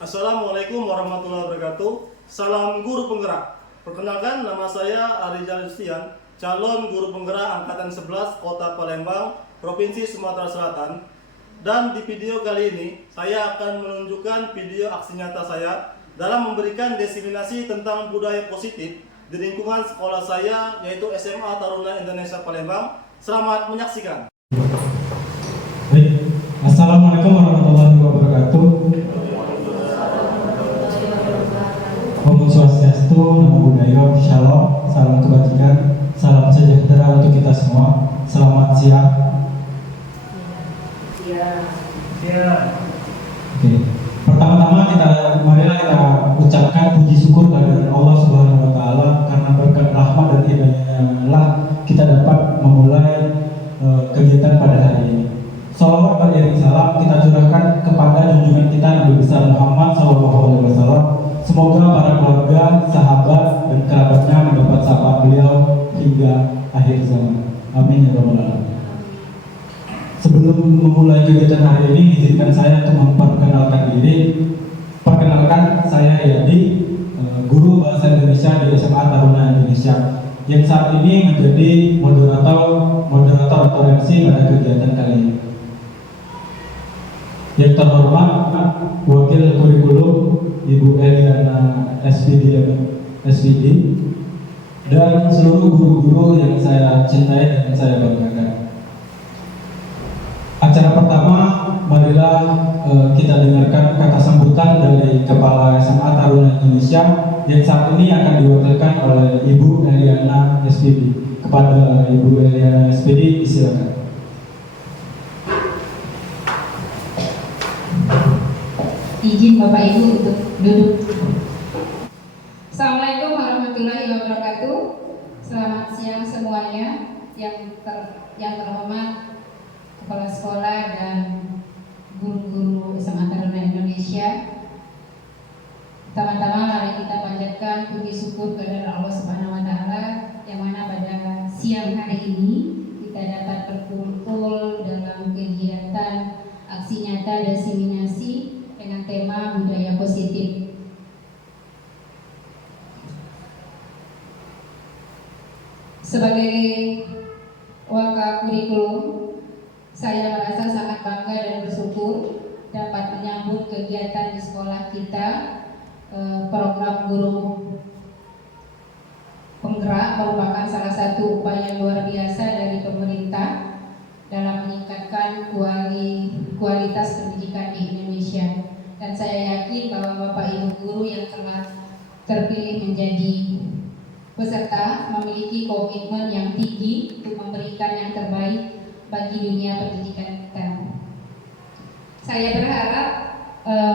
Assalamualaikum warahmatullahi wabarakatuh. Salam guru penggerak. Perkenalkan, nama saya Arijal Yustian, calon guru penggerak angkatan 11 Kota Palembang, Provinsi Sumatera Selatan. Dan di video kali ini, saya akan menunjukkan video aksi nyata saya dalam memberikan diseminasi tentang budaya positif di lingkungan sekolah saya, yaitu SMA Taruna Indonesia Palembang. Selamat menyaksikan. Baik, Assalamualaikum warahmatullahi wabarakatuh. Om Swastiastu, Namo Buddhaya, Shalom, salam kebajikan, salam sejahtera untuk kita semua. Selamat siang. Oke. Pertama-tama marilah kita ucapkan puji syukur kepada Allah Subhanahu wa taala karena berkat rahmat dan hidayahnya kita dapat memulai kegiatan pada hari ini. Salawat dan salam kita curahkan kepada junjungan kita Nabi besar Muhammad SAW. Semoga para keluarga, sahabat, dan kerabatnya mendapat syafaat beliau hingga akhir zaman. Amin ya rabbal alamin. Sebelum memulai kegiatan hari ini, izinkan saya untuk memperkenalkan diri. Perkenalkan, saya Yadi, guru bahasa Indonesia di SMA Taruna Indonesia, yang saat ini menjadi moderator atau MC pada kegiatan kali ini. Yang terhormat, Wakil Kurikulum Ibu Eliana SPD, dan seluruh guru-guru yang saya cintai dan saya banggakan. Acara pertama, marilah kita dengarkan kata sambutan dari Kepala SMA Taruna Indonesia yang saat ini akan diwakilkan oleh Ibu Eliana SPD. Kepada Ibu Eliana SPD, silakan. Izin Bapak Ibu untuk duduk. Assalamualaikum warahmatullahi wabarakatuh. Selamat siang semuanya, yang terhormat Kepala Sekolah dan guru-guru SMA Taruna Indonesia. Pertama-tama mari kita panjatkan puji syukur kepada Allah Subhanahu wa taala yang mana pada siang hari ini kita dapat berkumpul dalam kegiatan aksi nyata diseminasi dengan tema budaya positif. Sebagai wakakurikulum, saya merasa sangat bangga dan bersyukur dapat menyambut kegiatan di sekolah kita, program guru penggerak merupakan salah satu upaya luar biasa dari pemerintah dalam meningkatkan kualitas pendidikan di Indonesia. Dan saya yakin bahwa Bapak Ibu guru yang telah terpilih menjadi peserta memiliki komitmen yang tinggi untuk memberikan yang terbaik bagi dunia pendidikan kita. Saya berharap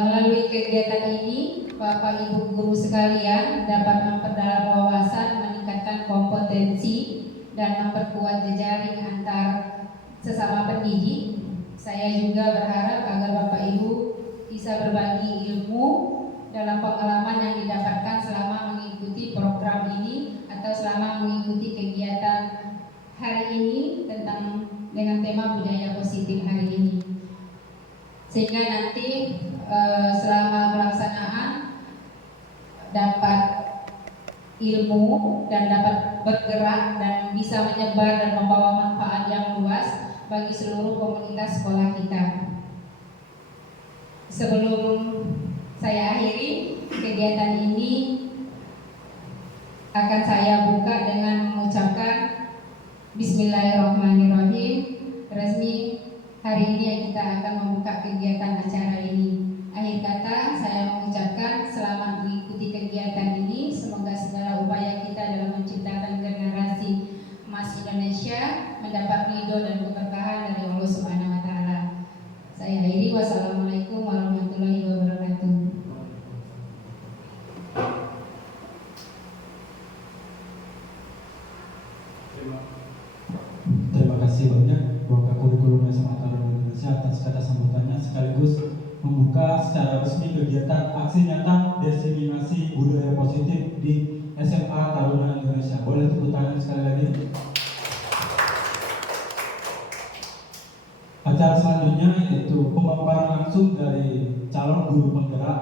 melalui kegiatan ini Bapak Ibu guru sekalian dapat memperdalam wawasan, meningkatkan kompetensi, dan memperkuat jejaring antar sesama pendidik. Saya juga berharap agar Bapak Ibu bisa berbagi ilmu dalam pengalaman yang didapatkan selama mengikuti program ini atau selama mengikuti kegiatan hari ini dengan tema budaya positif hari ini, sehingga nanti selama pelaksanaan dapat ilmu dan dapat bergerak dan bisa menyebar dan membawa manfaat yang luas bagi seluruh komunitas sekolah kita. Sebelum saya akhiri kegiatan ini, akan saya buka dengan mengucapkan Bismillahirrahmanirrahim. Resmi hari ini kita akan membuka kegiatan acara ini. Akhir kata saya mengucapkan selamat mengikuti kegiatan ini. Semoga segala upaya kita dalam menciptakan generasi emas Indonesia mendapat ridho dan keberkahan dari Allah Subhanahu wa taala. Saya akhiri, wassalamualaikum warahmatullahi wabarakatuh. Terima kasih banyak Wakil Kurikulum SMA Taruna Indonesia atas kata sambutannya, sekaligus membuka secara resmi kegiatan aksi nyata diseminasi budaya positif di SMA Taruna Indonesia. Boleh tepuk tangan sekali lagi. Acara selanjutnya yaitu pemaparan langsung dari calon guru penggerak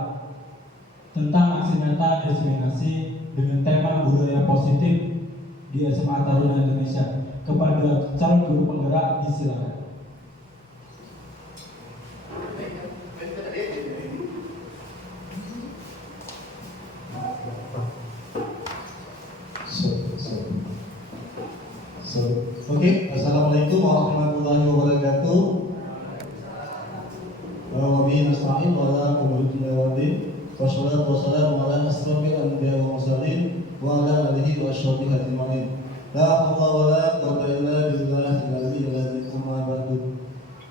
tentang aksi nyata diskriminasi dengan tema budaya positif di SMA Taruna Indonesia. Kepada calon guru penggerak disilakan. Oke, Assalamualaikum warahmatullahi wabarakatuh. Wabillahi nasta'in wa ala wassalatu wassalamu ala asrofil anbiya wa mursalin wa ala alihi wa ashabihi ajma'in. La haula wa la quwwata illa billahil aliyyil azim. Amma ba'du.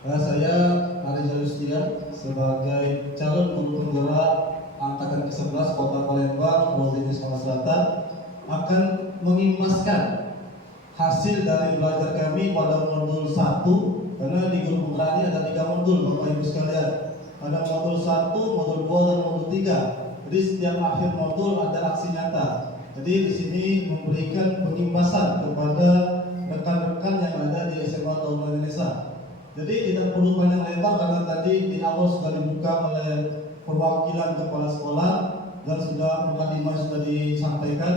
Saya Ari Jalustian sebagai calon guru penggerak angkatan ke-11 Kota Palembang, Provinsi Sumatera Selatan akan mengimbaskan hasil dari belajar kami pada modul 1, karena di guru penggerak ini ada 3 modul Bapak Ibu sekalian. Ada modul 1, modul 2 dan modul 3. Jadi setiap akhir modul ada aksi nyata. Jadi di sini memberikan pengimbasan kepada rekan-rekan yang ada di SMA Taruna Indonesia. Jadi tidak perlu panjang lebar karena tadi di awal sudah dibuka oleh perwakilan kepala sekolah dan sudah mukadimah sudah disampaikan.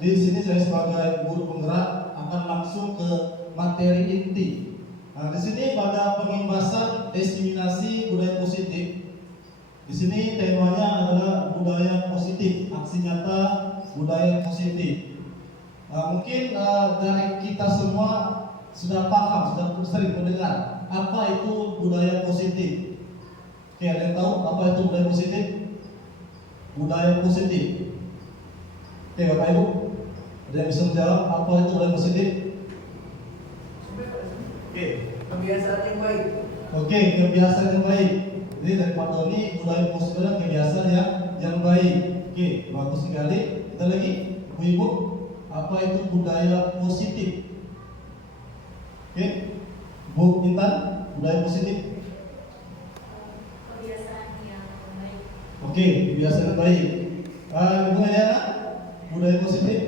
Di sini saya sebagai guru penggerak akan langsung ke materi inti. Nah, di sini pada pengimbasan diskriminasi budaya positif. Di sini temanya adalah budaya positif, aksi nyata budaya positif. Mungkin dari kita semua sudah paham, sudah sering mendengar apa itu budaya positif. Oke, ada yang tahu apa itu budaya positif? Budaya positif. Oke, Bapak Ibu, ada yang bisa menjawab apa itu budaya positif? Oke, kebiasaan yang baik. Oke, kebiasaan yang baik. Jadi dari Pak Doni, budaya positif adalah kebiasaan yang baik. Oke, bagus sekali. Kita lagi, Bu Ibu, apa itu budaya positif? Oke, Bu Intan, budaya positif. Kebiasaan yang baik. Oke, kebiasaan yang baik. Ibu Eliana, budaya positif.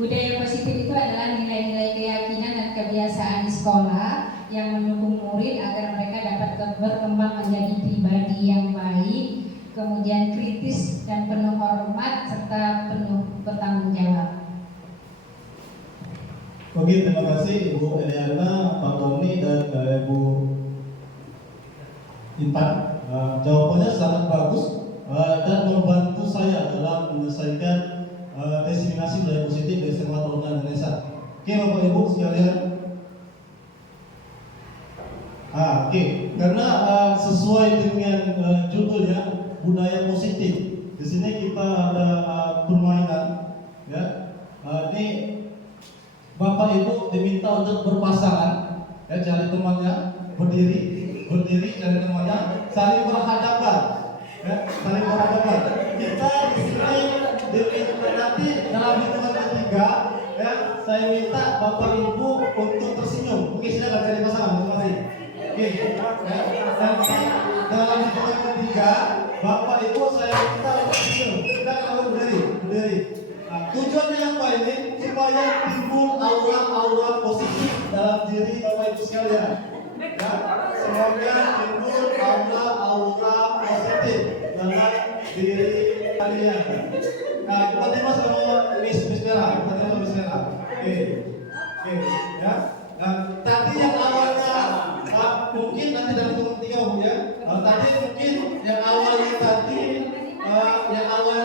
Budaya positif itu adalah nilai-nilai keyakinan dan kebiasaan di sekolah yang mendukung murid agar mereka dapat berkembang menjadi pribadi yang baik, kemudian kritis dan penuh hormat serta penuh bertanggung jawab. Oke, terima kasih Ibu Eliana, Pak Doni, dan Ibu Intan. Jawabannya sangat bagus dan membantu saya dalam menyelesaikan diskriminasi budaya positif di SMA Taruna Indonesia. Oke, Bapak Ibu sekalian. Oke, karena sesuai dengan judulnya budaya positif. Di sini kita ada permainan, ya. Ini Bapak Ibu diminta untuk berpasangan, ya, cari temannya, berdiri cari temannya, saling berhadapan, ya, saling berhadapan. Kita di sini nanti dalam hitungan ketiga, ya, saya minta Bapak Ibu untuk tersenyum. Oke, silakan cari pasangan masing-masing. Oke, ya, nanti dalam hitungan ketiga, Bapak Ibu saya minta untuk tersenyum. Kita kalau berdiri. Nah, tujuannya apa ini? Supaya timbul aura-aura positif dalam diri Bapak Ibu sekalian. Ya, semoga timbul aura-aura positif dalam diri kalian. Nah, kita terima sama Miss Merah. Oke, ya. Nah, tadi yang awalnya mungkin nanti dalam hitungan ketiga, Bu, ya. Tadi mungkin yang awalnya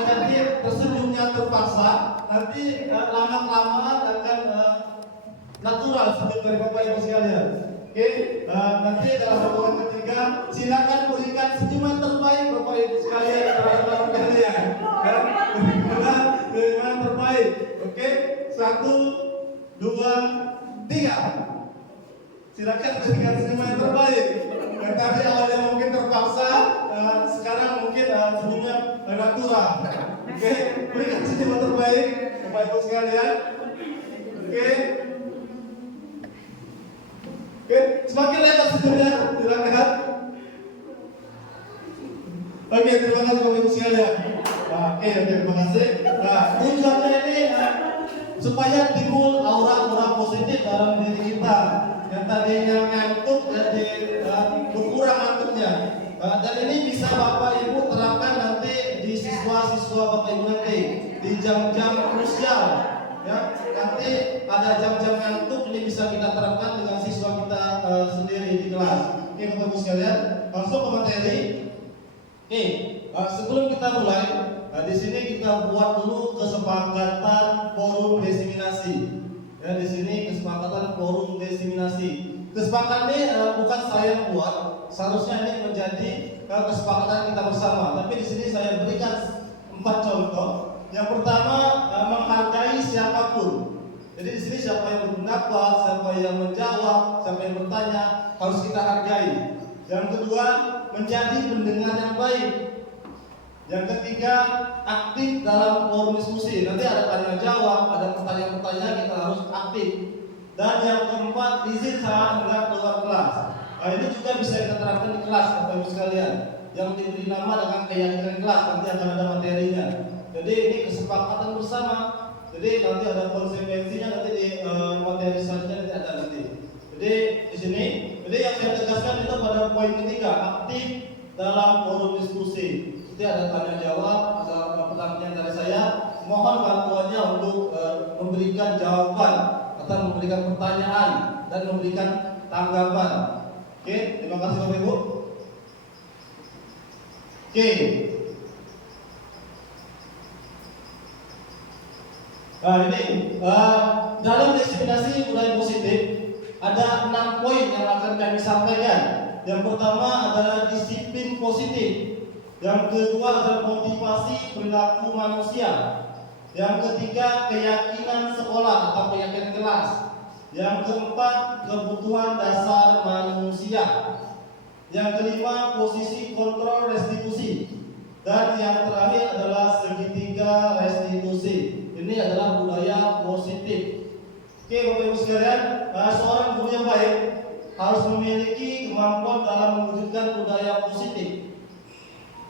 tadi tersenyumnya terpaksa, nanti lama-lama akan natural senyum dari Bapak Ibu sekalian. Oke, nanti dalam hitungan ketiga silakan berikan senyuman terbaik Bapak Ibu sekalian terhadap kalian. Ya, senyuman terbaik. Oke, 1, 2, 3. Silakan berikan senyuman yang terbaik. Yang tadi awalnya mungkin terpaksa, sekarang mungkin senyumnya natural. Oke, berikan senyuman terbaik Bapak Ibu sekalian. Oke, semakin lebar senyumnya, silakan. Oke, terima kasih Bapak Ibu sekalian. Oke, terima kasih. Nah, tujuannya ini supaya timbul aura-aura positif dalam diri kita. Yang tadinya ngantuk jadi berkurang ngantuknya. Dan ini bisa Bapak Ibu terapkan nanti di siswa-siswa Bapak Ibu nanti di jam-jam krusial, ya. Nanti ada jam-jam ngantuk, ini bisa kita terapkan dengan siswa kita sendiri di kelas. Oke Bapak Ibu sekalian, langsung ke materi. Oke, sebelum kita mulai, di sini kita buat dulu kesepakatan forum diseminasi. Ya, di sini kesepakatan forum diseminasi. Kesepakatan ini bukan saya yang buat, seharusnya ini menjadi kesepakatan kita bersama. Tapi di sini saya berikan 4 contoh. Yang pertama, menghargai siapapun. Jadi di sini siapa yang berpendapat, siapa yang menjawab, siapa yang bertanya harus kita hargai. Yang kedua, menjadi pendengar yang baik. Yang ketiga, aktif dalam forum diskusi. Nanti ada tanya jawab, ada pertanyaan-pertanyaan, kita harus aktif. Dan yang keempat, izin saat hendak keluar kelas. Nah, ini juga bisa kita terapkan di kelas, Bapak Ibu sekalian. Yang diberi nama dengan keyakinan kelas, nanti akan ada materinya. Jadi ini kesepakatan bersama. Jadi nanti ada konsekuensinya, nanti di materi selanjutnya nanti ada nanti. Jadi di sini, jadi yang saya tegaskan itu pada poin ketiga, aktif dalam forum diskusi. Jadi ada tanya jawab, ada pertanyaan dari saya. Mohon bantuannya untuk memberikan jawaban atau memberikan pertanyaan dan memberikan tanggapan. Oke, terima kasih Bapak Ibu. Oke. Nah ini dalam diseminasi budaya positif ada 6 poin yang akan kami sampaikan. Yang pertama adalah disiplin positif. Yang kedua adalah motivasi perilaku manusia. Yang ketiga keyakinan sekolah atau keyakinan kelas. Yang keempat kebutuhan dasar manusia. Yang kelima posisi kontrol restitusi. Dan yang terakhir adalah segitiga restitusi. Ini adalah budaya positif. Oke Bapak Ibu sekalian, seorang guru yang baik harus memiliki kemampuan dalam mewujudkan budaya positif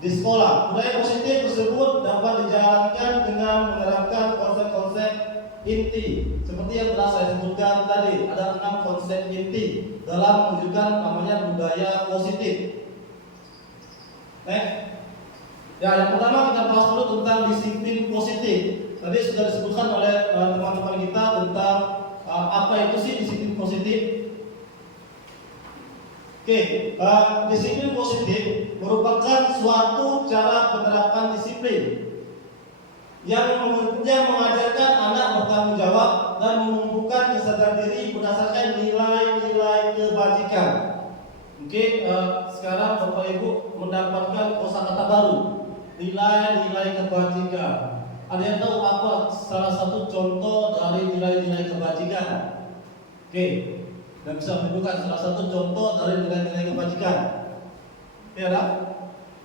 di sekolah. Budaya positif tersebut dapat dijalankan dengan menerapkan konsep-konsep inti seperti yang telah saya sebutkan tadi. Ada 6 konsep inti dalam mewujudkan namanya budaya positif. Ya, yang pertama kita bahas dulu tentang disiplin positif. Tadi sudah disebutkan oleh teman-teman kita tentang apa itu sih disiplin positif. Oke, disiplin positif merupakan suatu cara penerapan disiplin yang mengajarkan anak bertanggung jawab dan menumbuhkan kesadaran diri berdasarkan nilai-nilai kebajikan. Oke, sekarang Bapak Ibu mendapatkan kosakata baru, nilai-nilai kebajikan. Ada yang tahu apa salah satu contoh dari nilai-nilai kebajikan? Oke, dan bisa menunjukkan salah satu contoh dari nilai-nilai kebajikan. Ya, ada?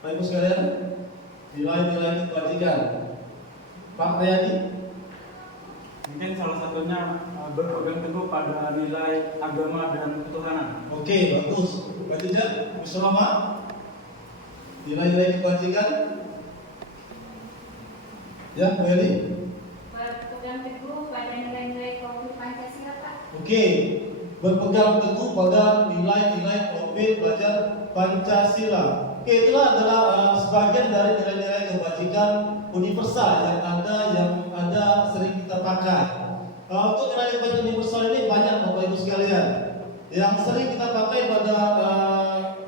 Bapak Ibu sekalian, nilai-nilai kebajikan. Pak Riyadi? Mungkin salah satunya berpegang teguh pada nilai agama dan ketuhanan. Oke, bagus. Pak Tijak, Muslima, nilai-nilai kebajikan. Ya, Bu Eli? Berpegang teguh pada nilai-nilai Kode Pancasila, Pak. Oke, berpegang teguh pada nilai-nilai Kode Pelajar Pancasila. Oke, itulah adalah sebagian dari nilai-nilai kebajikan universal yang ada sering kita pakai. Untuk nilai kebajikan universal ini banyak Bapak Ibu sekalian. Yang sering kita pakai pada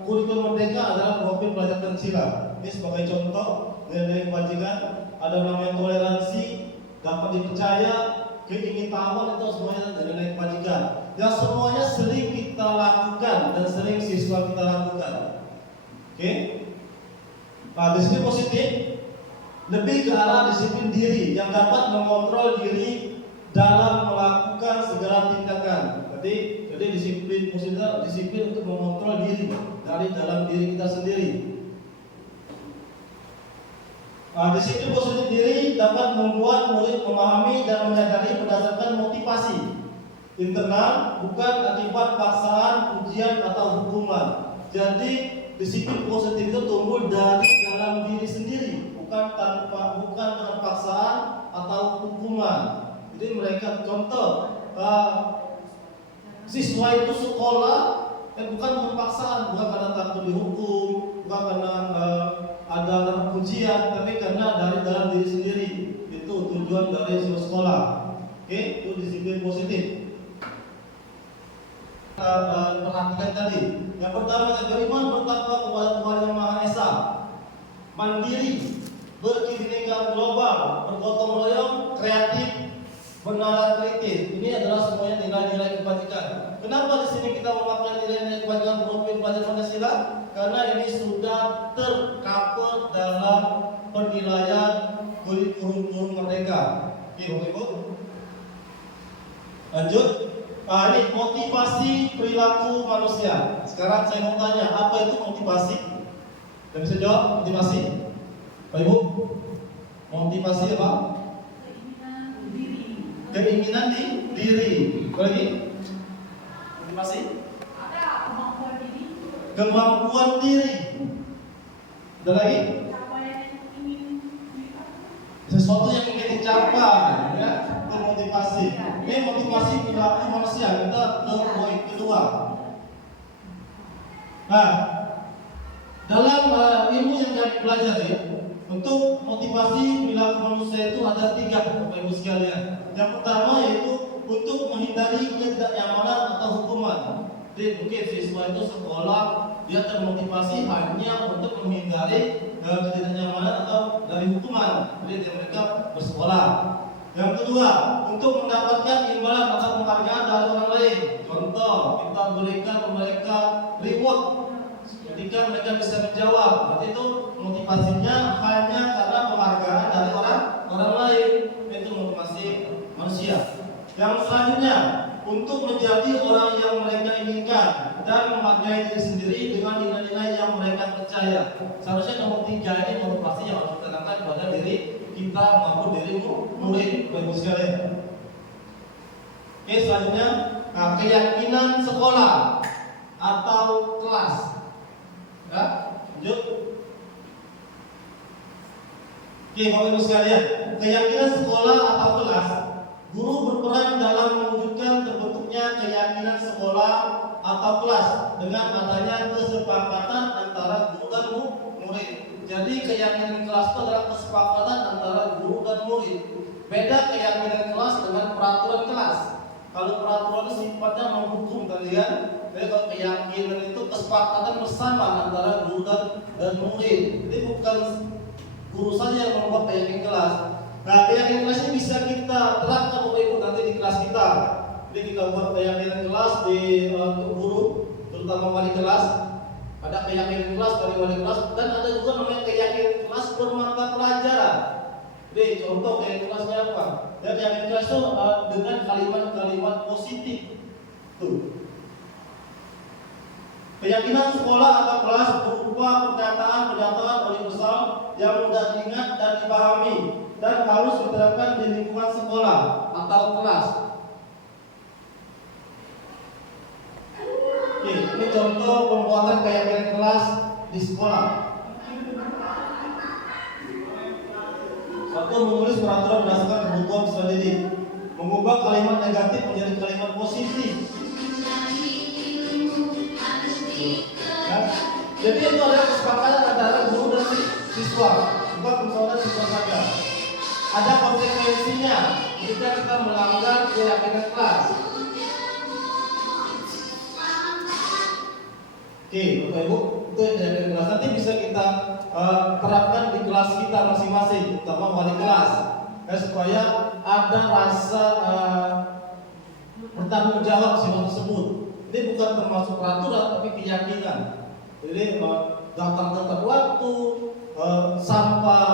kurikulum merdeka adalah profil pelajar Pancasila. Ini sebagai contoh nilai kebajikan. Ada namanya toleransi, dapat dipercaya, keingintahuan, itu semuanya nilai kebajikan. Yang semuanya sering kita lakukan dan sering siswa kita lakukan. Oke? Nah, disiplin positif lebih ke arah disiplin diri yang dapat mengontrol diri dalam melakukan segala tindakan. Jadi disiplin positif disiplin untuk mengontrol diri dari dalam diri kita sendiri. Disiplin positif diri dapat membuat murid memahami dan menyadari berdasarkan motivasi internal, bukan akibat paksaan, ujian atau hukuman. Jadi disiplin positif itu tumbuh dari dalam diri sendiri, bukan dengan paksaan atau hukuman. Jadi mereka contoh siswa itu sekolah bukan dengan paksaan, bukan karena takut dihukum, bukan karena disiplin positif. Perhatikan tadi. Yang pertama, beriman bertakwa kepada Tuhan Yang Maha Esa, mandiri, berkebinekaan global, bergotong royong, kreatif, bernalar kritis. Ini adalah semuanya nilai-nilai kebajikan. Kenapa di sini kita memakai nilai-nilai kebajikan profil pelajar Pancasila? Karena ini sudah tercover dalam penilaian kurikulum merdeka. Oke, Bapak Ibu. Lanjut. Ini motivasi perilaku manusia. Sekarang saya mau tanya, apa itu motivasi? Tidak bisa jawab motivasi? Bapak Ibu, motivasi apa? Keinginan di diri. Apa lagi? Motivasi? Kemampuan diri. Ada lagi? Sesuatu yang ingin dicapai, ya, itu motivasi. Ini motivasi perilaku manusia. Kita ke poin kedua. Nah, dalam ilmu yang kami pelajari, untuk motivasi perilaku manusia itu ada 3, Bapak Ibu sekalian. Yang pertama yaitu untuk menghindari ketidaknyamanan atau hukuman. Jadi mungkin siswa itu sekolah dia termotivasi hanya untuk menghindari ketidaknyamanan atau dari hukuman. Jadi mereka bersekolah. Yang kedua, untuk mendapatkan imbalan atau penghargaan dari orang lain. Contoh, kita berikan mereka reward ketika mereka bisa menjawab. Berarti itu motivasinya hanya karena penghargaan dari orang lain. Itu motivasi manusia. Yang selanjutnya, untuk menjadi orang yang mereka inginkan dan menghargai diri sendiri dengan nilai-nilai yang mereka percaya. Seharusnya nomor 3 ini motivasi yang harus ditanamkan pada diri kita maupun diri murid, Bapak sekalian. Oke, selanjutnya, keyakinan sekolah atau kelas. Ya, lanjut. Oke, Bapak Ibu sekalian, keyakinan sekolah atau kelas. Guru berperan dalam mewujudkan terbentuknya keyakinan sekolah atau kelas dengan adanya kesepakatan antara guru dan murid. Jadi keyakinan kelas itu adalah kesepakatan antara guru dan murid. Beda keyakinan kelas dengan peraturan kelas. Kalau peraturan itu sifatnya menghukum kalian, jadi kalau keyakinan itu kesepakatan bersama antara guru dan murid. Jadi bukan guru saja yang membuat keyakinan kelas. Nah, keyakinan kelas ini bisa kita terapkan Bapak Ibu nanti di kelas kita. Jadi kita buat keyakinan kelas untuk guru, terutama wali kelas. Ada keyakinan kelas dari wali kelas dan ada juga namanya keyakinan kelas bermata pelajaran. Jadi contoh keyakinan kelasnya apa? Ya, keyakinan kelas itu dengan kalimat-kalimat positif. Tuh. Keyakinan sekolah atau kelas berupa pernyataan universal yang mudah diingat dan dipahami dan harus diterapkan di lingkungan sekolah atau kelas. Oke, ini contoh pembuatan keyakinan kelas di sekolah. Satu, menulis peraturan berdasarkan kebutuhan peserta didik, mengubah kalimat negatif menjadi kalimat positif. Ya. Jadi itu adalah kesepakatan antara guru dan siswa, bukan persoalan siswa saja. Ada konsekuensinya jika kita melanggar keyakinan kelas. Oke, Bapak Ibu, itu keyakinan kelas. Nanti bisa kita terapkan di kelas kita masing-masing, terutama wali kelas, supaya ada rasa bertanggung jawab siswa tersebut. Ini bukan termasuk peraturan, tapi keyakinan. Jadi datang tepat waktu, sampah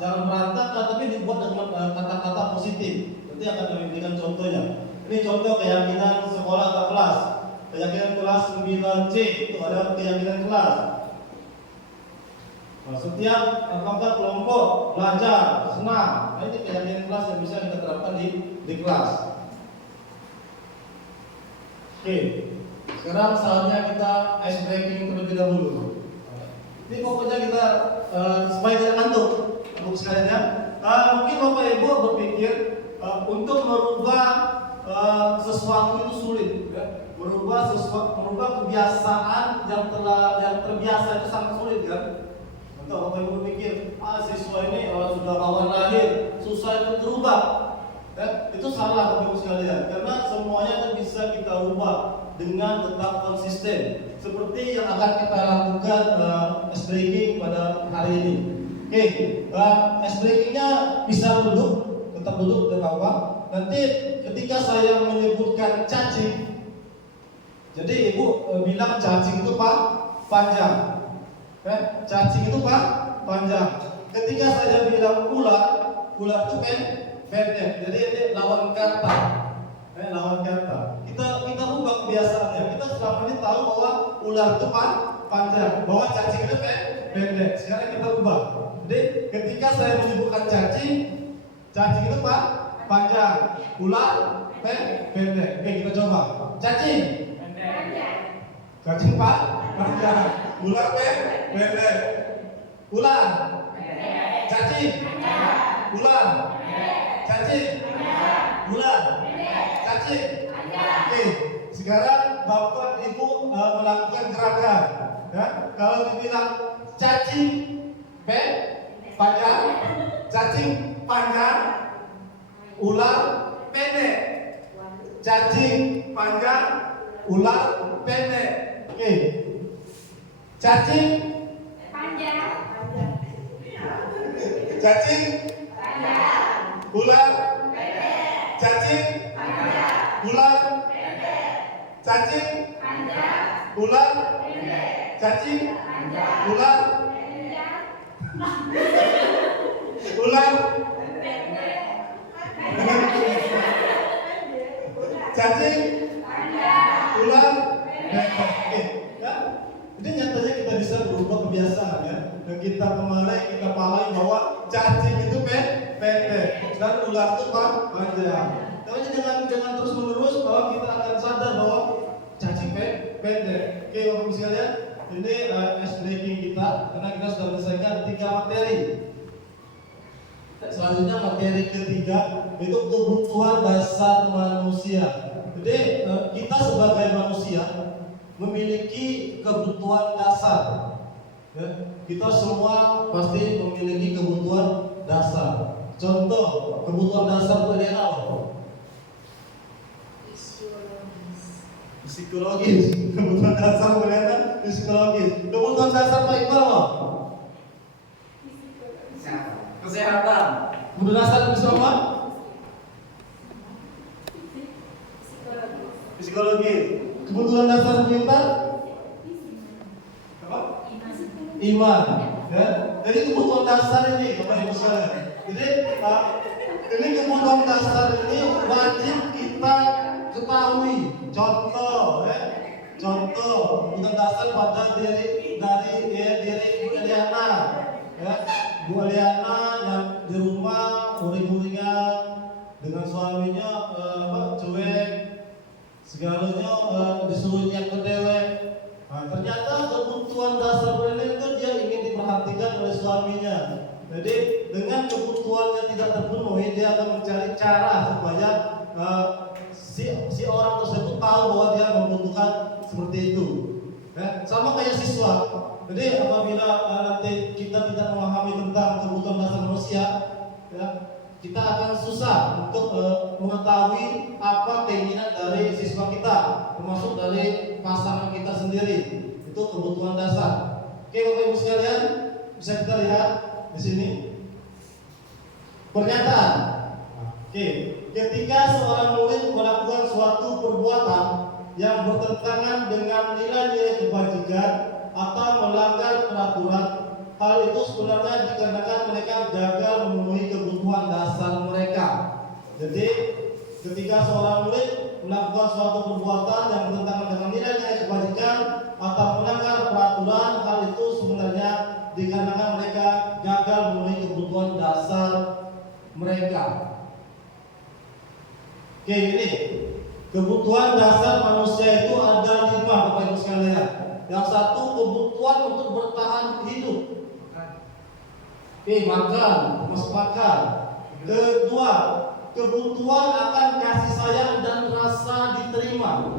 jangan berantakan, tapi dibuat dengan kata-kata positif. Nanti akan kami berikan contohnya. Ini contoh keyakinan sekolah atau kelas. Keyakinan kelas 9C itu ada keyakinan kelas. Nah, setiap anggota kelompok belajar senang. Nah, ini keyakinan kelas yang bisa kita terapkan di kelas. Oke, sekarang saatnya kita ice breaking terlebih dahulu. Ini pokoknya kita supaya tidak ngantuk, Bapak sekalian ya. Mungkin Bapak Ibu berpikir untuk merubah sesuatu itu sulit, ya. Merubah kebiasaan yang terbiasa itu sangat sulit, kan? Untuk Bapak Ibu berpikir, siswa ini sudah bawaan lahir, susah itu berubah. Itu salah Bapak Ibu sekalian, karena semuanya itu bisa kita ubah dengan tetap konsisten. Seperti yang akan kita lakukan ice breaking pada hari ini. Oke, ice breakingnya bisa tetap duduk dan apa? Nanti ketika saya menyebutkan cacing, jadi ibu bilang cacing itu panjang. Cacing itu panjang. Ketika saya bilang ular itu pendek. Jadi ini lawan kata. Lawan kata. Kita ubah kebiasaannya. Kita selama ini tahu bahwa ular itu panjang, bahwa cacing itu pendek. Sekarang kita ubah. Jadi ketika saya menyebutkan cacing itu panjang, ular pendek. Oke, kita coba. Cacing panjang, ular pendek. Ular, cacing, ular, cacing, ular, cacing. Oke, sekarang Bapak Ibu melakukan gerakan. Ya, kalau dibilang cacing panjang, cacing panjang, ular pendek. Cacing panjang, ular pendek. Oke. Cacing Panjang. cacing ular cacing ular cacing ular cacing ular ular cacing ular. Jadi nyatanya kita bisa berubah kebiasaan ya. Dan kita pahami bahwa cacing itu pendek dan ular itu panjang. Tapi dengan terus menerus bahwa kita akan sadar bahwa cacing pendek. Oke Bapak Ibu sekalian, ini ice breaking kita karena kita sudah menyelesaikan 3 materi. Selanjutnya materi ketiga itu kebutuhan dasar manusia. Jadi kita sebagai manusia memiliki kebutuhan dasar. Ya, kita semua pasti memiliki kebutuhan dasar. Contoh kebutuhan dasar itu adalah apa? Psikologis. Kebutuhan dasar adalah psikologis. Kebutuhan dasar Pak Iqbal apa? Kesehatan. Kebutuhan dasar bisa apa? Psikologis. Kebutuhan dasar pemerintah apa? Iman. Ya. Jadi kebutuhan dasar ini Bapak Ibu sekalian. Jadi ini kebutuhan dasar ini wajib kita ketahui. Contoh, contoh kebutuhan dasar pada dari Bu Eliana, ya. Bu Eliana yang di rumah uring-uringan dengan suaminya cuek. Segalanya disuruh yang kedewe. Nah, ternyata kebutuhan dasar Belen itu dia ingin diperhatikan oleh suaminya. Jadi dengan kebutuhannya tidak terpenuhi, dia akan mencari cara supaya si orang tersebut tahu bahwa dia membutuhkan seperti itu. Ya, sama kayak siswa. Jadi apabila nanti kita tidak memahami tentang kebutuhan dasar manusia, ya, kita akan susah untuk mengetahui apa keinginan dari siswa kita, termasuk dari pasangan kita sendiri. Itu kebutuhan dasar. Oke Bapak Ibu sekalian, bisa kita lihat di sini pernyataan. Oke, ketika seorang murid melakukan suatu perbuatan yang bertentangan dengan nilai-nilai kebajikan atau melanggar peraturan, hal itu sebenarnya dikarenakan mereka gagal memenuhi kebutuhan dasar mereka. Jadi, ketika seorang murid melakukan suatu perbuatan yang bertentangan dengan nilai-nilai kebajikan atau melanggar peraturan, hal itu sebenarnya dikarenakan mereka gagal memenuhi kebutuhan dasar mereka. Oke, ini kebutuhan dasar manusia itu ada 5 Bapak Ibu sekalian. Yang satu kebutuhan untuk bertahan hidup. Makan, termasuk makan. Kedua, kebutuhan akan kasih sayang dan rasa diterima.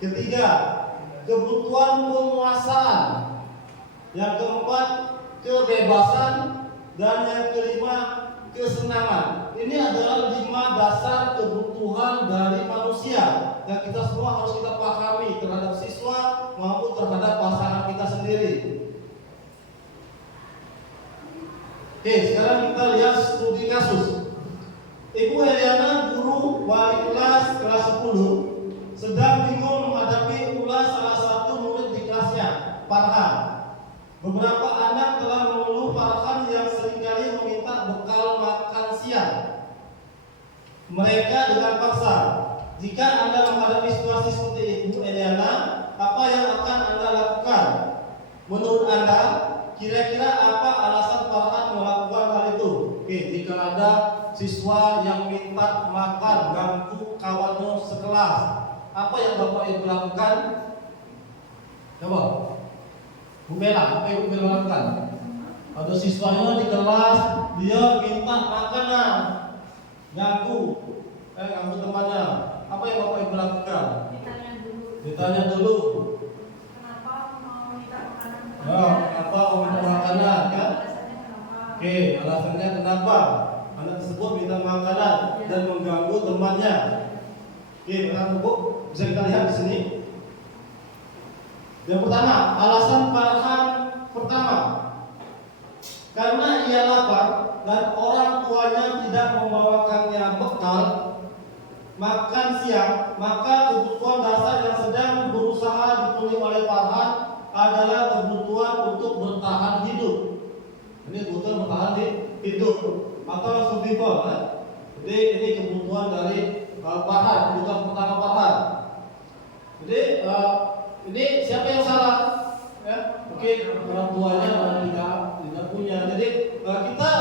Ketiga, kebutuhan penguasaan. Yang keempat, kebebasan. Dan yang kelima, kesenangan. Ini adalah 5 dasar kebutuhan dari manusia yang kita semua harus kita pahami terhadap siswa maupun terhadap pasangan kita sendiri. Oke, sekarang kita lihat studi kasus. Ibu Eliana, guru wali kelas 10, sedang bingung menghadapi ulas salah satu murid di kelasnya, Farhan. Beberapa anak telah mengeluh Farhan yang seringkali meminta bekal makan siang mereka dengan paksa. Jika Anda menghadapi situasi seperti Ibu Eliana, apa yang akan Anda lakukan? Menurut Anda, kira-kira apa alasan Farhan melakukan hal itu? Oke, jika ada siswa yang minta makan ganggu kawannya sekelas, apa yang Bapak Ibu lakukan? Coba, Bu Bella, apa yang Bu Bella lakukan? Ada siswanya di kelas, dia minta makanan, ganggu temannya. Apa yang Bapak Ibu lakukan? Ditanya dulu. Kenapa mau minta makanan? Kenapa mau minta makanan? Kan? Alasannya kenapa? Oke, alasannya kenapa anak tersebut minta makanan dan mengganggu temannya. Oke, pertama Bu, bisa kita lihat di sini. Yang pertama, alasan Farhan pertama, karena ia lapar dan orang tuanya tidak membawakannya bekal makan siang, maka kebutuhan dasar yang sedang berusaha dipenuhi oleh Farhan adalah kebutuhan untuk bertahan hidup. Ini kebutuhan bertahan hidup atau survival. Jadi ini kebutuhan dari Farhan, kebutuhan pertama Farhan. Jadi ini siapa yang salah? Ya, mungkin orang tuanya tidak punya. Jadi kita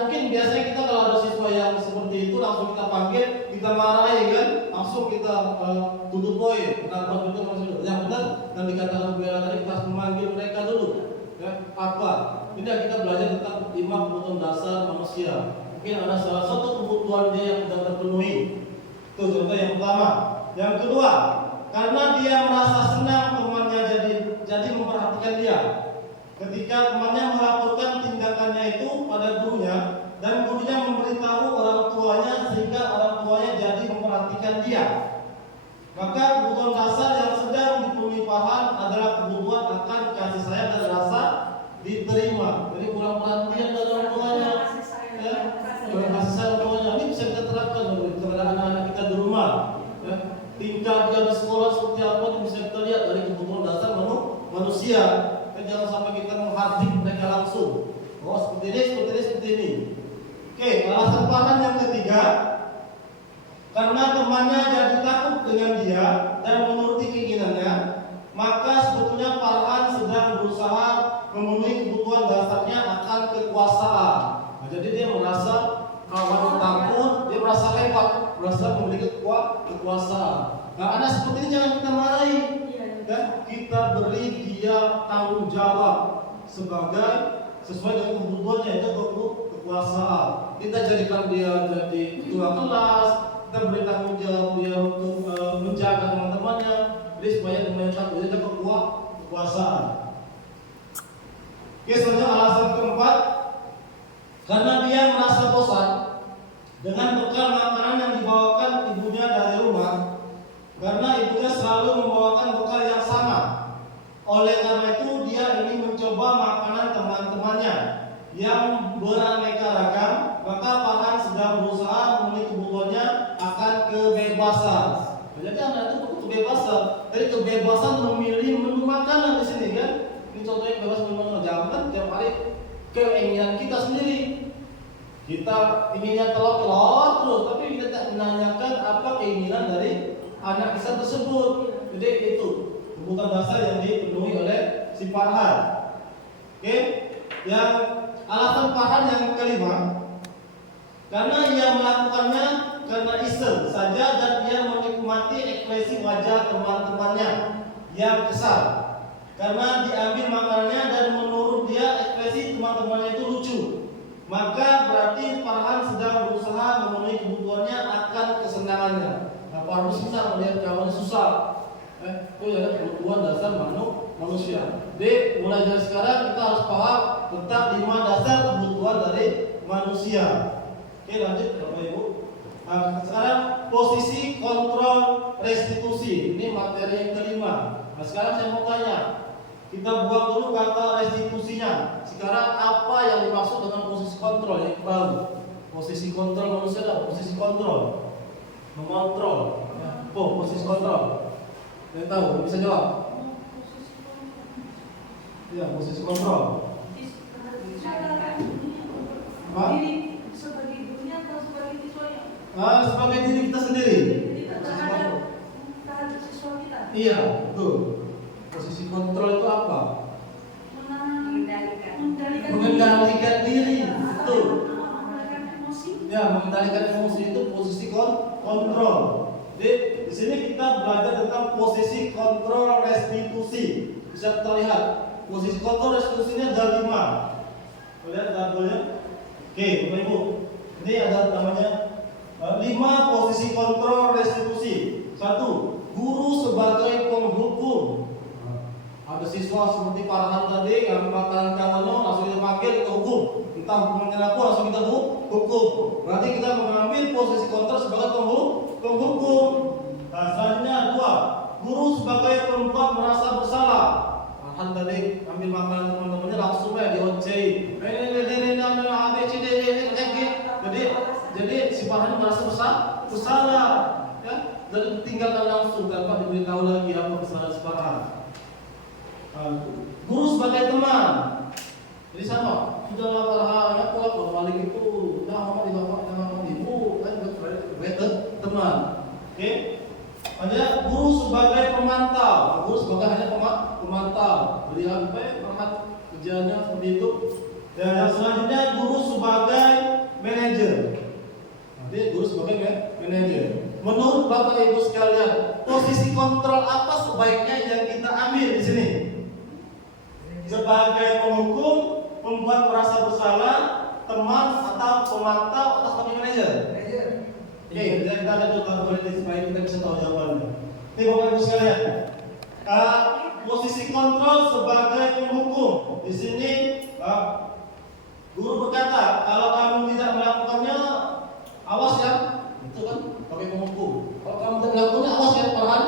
mungkin biasanya kita kalau ada siswa yang seperti itu langsung kita panggil, kita marahi kan, langsung kita tutup poin. Kenapa betul maksudnya? Yang benar dan dikatakan Bu Bella tadi, kita harus memanggil mereka dulu. Ya, apa? Tidak, kita belajar tentang 5 kebutuhan dasar manusia. Mungkin ada salah satu kebutuhan dia yang tidak terpenuhi. Itu contoh yang pertama. Yang kedua, karena dia merasa senang temannya jadi memperhatikan dia. Ketika temannya melaporkan tindakannya itu pada gurunya dan gurunya memberitahu orang tuanya sehingga orang tuanya jadi memperhatikan dia, maka kebutuhan dasar yang sedang dipenuhi Farhan adalah kebutuhan akan kasih sayang dan rasa diterima. Jadi kurang perhatian dari orang tuanya, ya, kurang kasih sayang orang tuanya. Ini bisa kita terapkan kepada anak-anak kita di rumah. Ya. Tingkah dia di sekolah seperti apa itu bisa kita lihat dari kebutuhan dasar manusia. Jangan sampai kita menghardik mereka langsung. Oh, seperti ini. Oke, alasan Farhan yang ketiga, karena temannya jadi takut dengan dia dan menuruti keinginannya, maka sebetulnya Farhan sedang berusaha memenuhi kebutuhan dasarnya akan kekuasaan. Nah, jadi dia merasa kawan takut, dia merasa hebat, merasa memiliki kekuasaan. Nah, anak seperti ini jangan kita marahi. Dan kita beri dia tanggung jawab sesuai dengan kebutuhannya, itu kekuasaan. Kita jadikan dia jadi ketua kelas, kita beri tanggung jawab dia untuk menjaga teman-temannya, jadi supaya temannya takut, dia kekuasaan. Oke, selanjutnya alasan keempat, karena dia merasa bosan dengan bekal makanan yang dibawakan ibunya dari rumah. Karena ibunya selalu membawakan bekal yang sama. Oleh karena itu dia ingin mencoba makanan teman-temannya yang beraneka ragam. Maka Farhan sedang berusaha memenuhi kebutuhannya akan kebebasan. Jadi anak itu butuh kebebasan. Jadi kebebasan memilih menu makanan di sini kan. Ini contohnya bebas memilih menu. Jangan tiap hari keinginan kita sendiri. Kita inginnya telur terus, tapi kita tidak menanyakan apa keinginan dari anak kita tersebut. Jadi itu kebutuhan dasar yang dipenuhi oleh si Farhan. Oke, yang alasan Farhan yang kelima, karena ia melakukannya karena iseng saja dan ia menikmati ekspresi wajah teman-temannya yang kesal karena diambil makanannya dan menurut dia ekspresi teman-temannya itu lucu. Maka berarti Farhan sedang berusaha memenuhi kebutuhannya akan kesenangannya. Nah, Farhan susah melihat kawan susah. Itu adalah kebutuhan dasar manusia. Jadi mulai dari sekarang kita harus paham tentang 5 dasar kebutuhan dari manusia. Oke, lanjut Bapak Ibu. Nah, sekarang posisi kontrol restitusi. Ini materi yang kelima. Nah, sekarang saya mau tanya, kita buang dulu kata restitusinya. Sekarang apa yang dimaksud dengan posisi kontrol yang baru? Posisi kontrol manusia adalah posisi kontrol, mengontrol. Ya. Posisi kontrol. Yang tahu bisa jawab? Ya, posisi kontrol. Apa? Sebagai dunia atau sebagai siswanya? Sebagai diri kita sendiri. Terhadap siswa kita. Iya, betul. Posisi kontrol itu apa? Mengendalikan diri. Betul. Mengendalikan emosi. Ya, mengendalikan emosi itu posisi kontrol. Jadi di sini kita belajar tentang posisi kontrol restitusi. Bisa kita lihat posisi kontrol restitusinya ada 5. Lihat tabelnya. Oke, Bapak Ibu. Ini ada namanya 5 posisi kontrol restitusi. 1. Guru sebagai penghukum. Ada siswa seperti Farhan tadi yang makanan kawannya langsung kita panggil, kita hukum. Entah hukumannya apa langsung kita hukum. Berarti kita mengambil posisi kontrol sebagai penghukum. Nah, selanjutnya 2. Guru sebagai pembuat merasa bersalah. Farhan tadi ambil makanan teman-temannya langsung ya dioncei. Jadi si Farhan merasa bersalah, ya, dan tinggalkan langsung tanpa diberitahu lagi apa kesalahan si Farhan. Guru sebagai teman, jadi sama. Sudahlah Farhan, aku balik itu, jangan ibu, kan better teman. Oke? Hanya guru sebagai pemantau. Guru sebagai hanya pemantau. Beliau Farhan kerjanya seperti itu. Dan yang selanjutnya guru sebagai manajer. Nanti guru sebagai manajer. Menurut Bapak Ibu sekalian, posisi kontrol apa sebaiknya yang kita ambil di sini? Sebagai penghukum, membuat merasa bersalah, teman atau pemantau atau sebagai manajer? Oke, kita ada dua tabel supaya kita bisa tahu jawabannya. Ini Bapak Ibu sekalian, posisi kontrol sebagai penghukum. Di sini guru berkata, kalau kamu tidak melakukannya, awas ya. Itu kan sebagai penghukum. Kalau kamu tidak melakukannya, awas ya Farhan.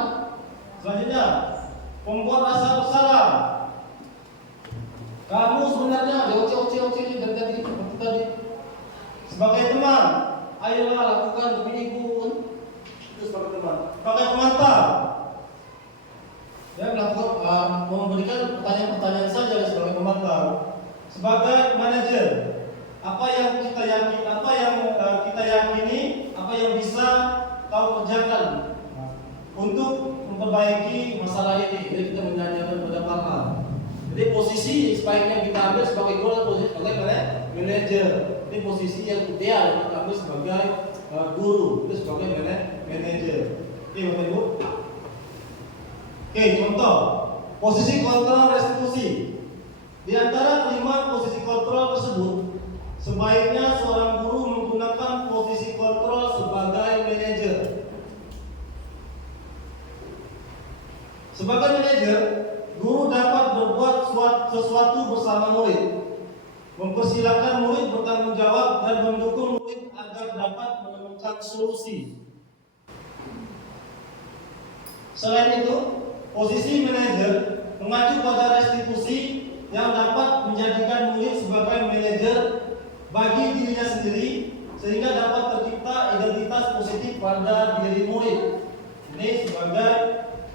Selanjutnya, membuat rasa bersalah. Kamu sebenarnya dioceh-oceh dari tadi seperti tadi. Sebagai teman, ayolah lakukan demi ibu. Itu sebagai teman. Sebagai pemantau, ya melakukan memberikan pertanyaan-pertanyaan saja sebagai pemantau. Sebagai manajer, apa yang kita yakini, apa yang bisa kau kerjakan untuk memperbaiki masalah ini. Jadi kita menanyakan kepada Farhan. Jadi posisi sebaiknya kita ambil sebagai guru atau posisi sebagai manajer. Ini posisi yang ideal yang kita ambil sebagai guru, itu sebagai manajer. Oke Bapak Ibu. Oke, contoh posisi kontrol restitusi. Di antara kelima posisi kontrol tersebut, sebaiknya seorang guru menggunakan posisi kontrol sebagai manajer. Sebagai manajer, guru dapat berbuat sesuatu bersama murid, mempersilahkan murid bertanggung jawab dan mendukung murid agar dapat menemukan solusi. Selain itu, posisi manajer mengacu pada restitusi yang dapat menjadikan murid sebagai manajer bagi dirinya sendiri sehingga dapat tercipta identitas positif pada diri murid. Ini sebagai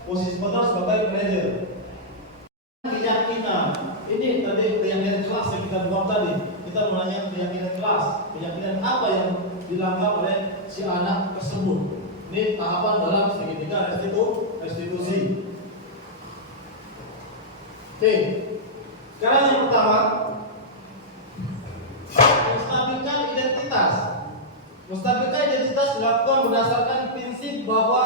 posisi kontrol sebagai manajer. Keyakinan, ini tadi keyakinan kelas yang kita buat tadi. Kita menanya keyakinan kelas, keyakinan apa yang dilanggar oleh si anak tersebut. Ini tahapan dalam segitiga restitusi. Oke, sekarang yang pertama, menstabilkan identitas. Menstabilkan identitas dilakukan berdasarkan prinsip bahwa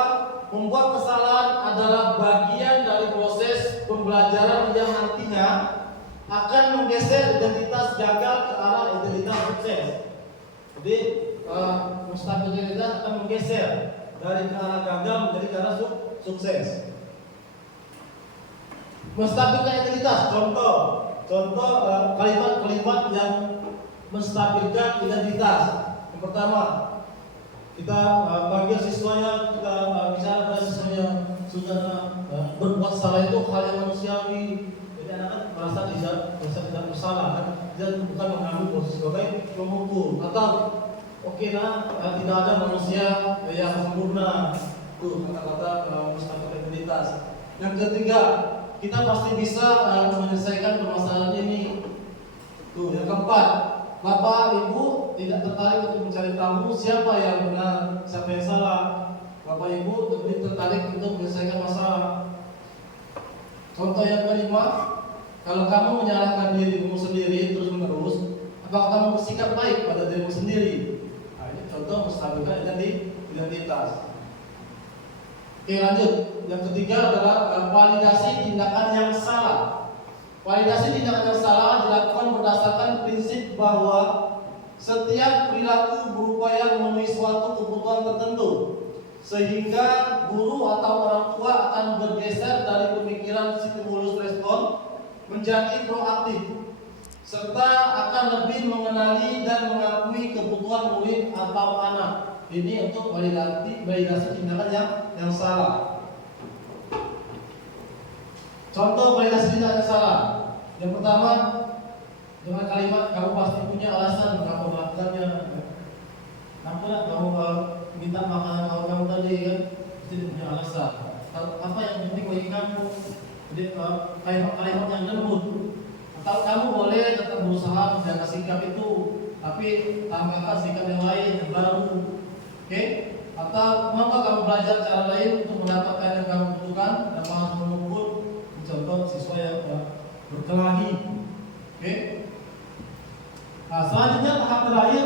membuat kesalahan adalah bagian dari proses pembelajaran yang nantinya akan menggeser identitas gagal ke arah identitas sukses. Jadi menstabilkan identitas akan menggeser dari ke arah gagal menjadi ke arah sukses. Menstabilkan identitas, contoh kalimat-kalimat yang menstabilkan identitas. Yang pertama, kita panggil siswanya, kita bicara pada siswanya sudah berbuat salah itu hal yang manusiawi. Jadi anak-anak merasa tidak bersalah kan, dan bukan mengambil posisi sebagai pemukul atau tidak ada manusia yang sempurna. Tuh kata-kata menstabilkan identitas. Yang ketiga, kita pasti bisa menyelesaikan permasalahan ini. Tuh, yang keempat, Bapak Ibu tidak tertarik untuk mencari tahu siapa yang benar, siapa yang salah. Bapak Ibu lebih tertarik untuk menyelesaikan masalah. Contoh yang kelima, kalau kamu menyalahkan dirimu sendiri terus menerus, apakah kamu bersikap baik pada dirimu sendiri? Nah, ini contoh menstabilkan identitas. Oke, lanjut. Yang ketiga adalah validasi tindakan yang salah. Validasi tindakan yang salah dilakukan berdasarkan prinsip bahwa setiap perilaku berupaya memenuhi suatu kebutuhan tertentu, sehingga guru atau orang tua akan bergeser dari pemikiran stimulus respon menjadi proaktif, serta akan lebih mengenali dan mengakui kebutuhan murid atau anak. Ini untuk validasi tindakan yang salah. Contoh validasi tindakan yang salah. Yang pertama, dengan kalimat kamu pasti punya alasan mengapa melakukannya. Kenapa kamu minta makanan kamu tadi kan? Pasti punya alasan. Apa yang penting bagi kamu? Jadi kalimat yang lembut. Atau kamu boleh tetap berusaha menjaga sikap itu, tapi tambahkan sikap yang lain yang baru. Oke? Atau mengapa kamu belajar cara lain untuk mendapatkan yang kamu butuhkan dan harus mengukur? Contoh siswa yang berkelahi. Oke? Nah, selanjutnya tahap terakhir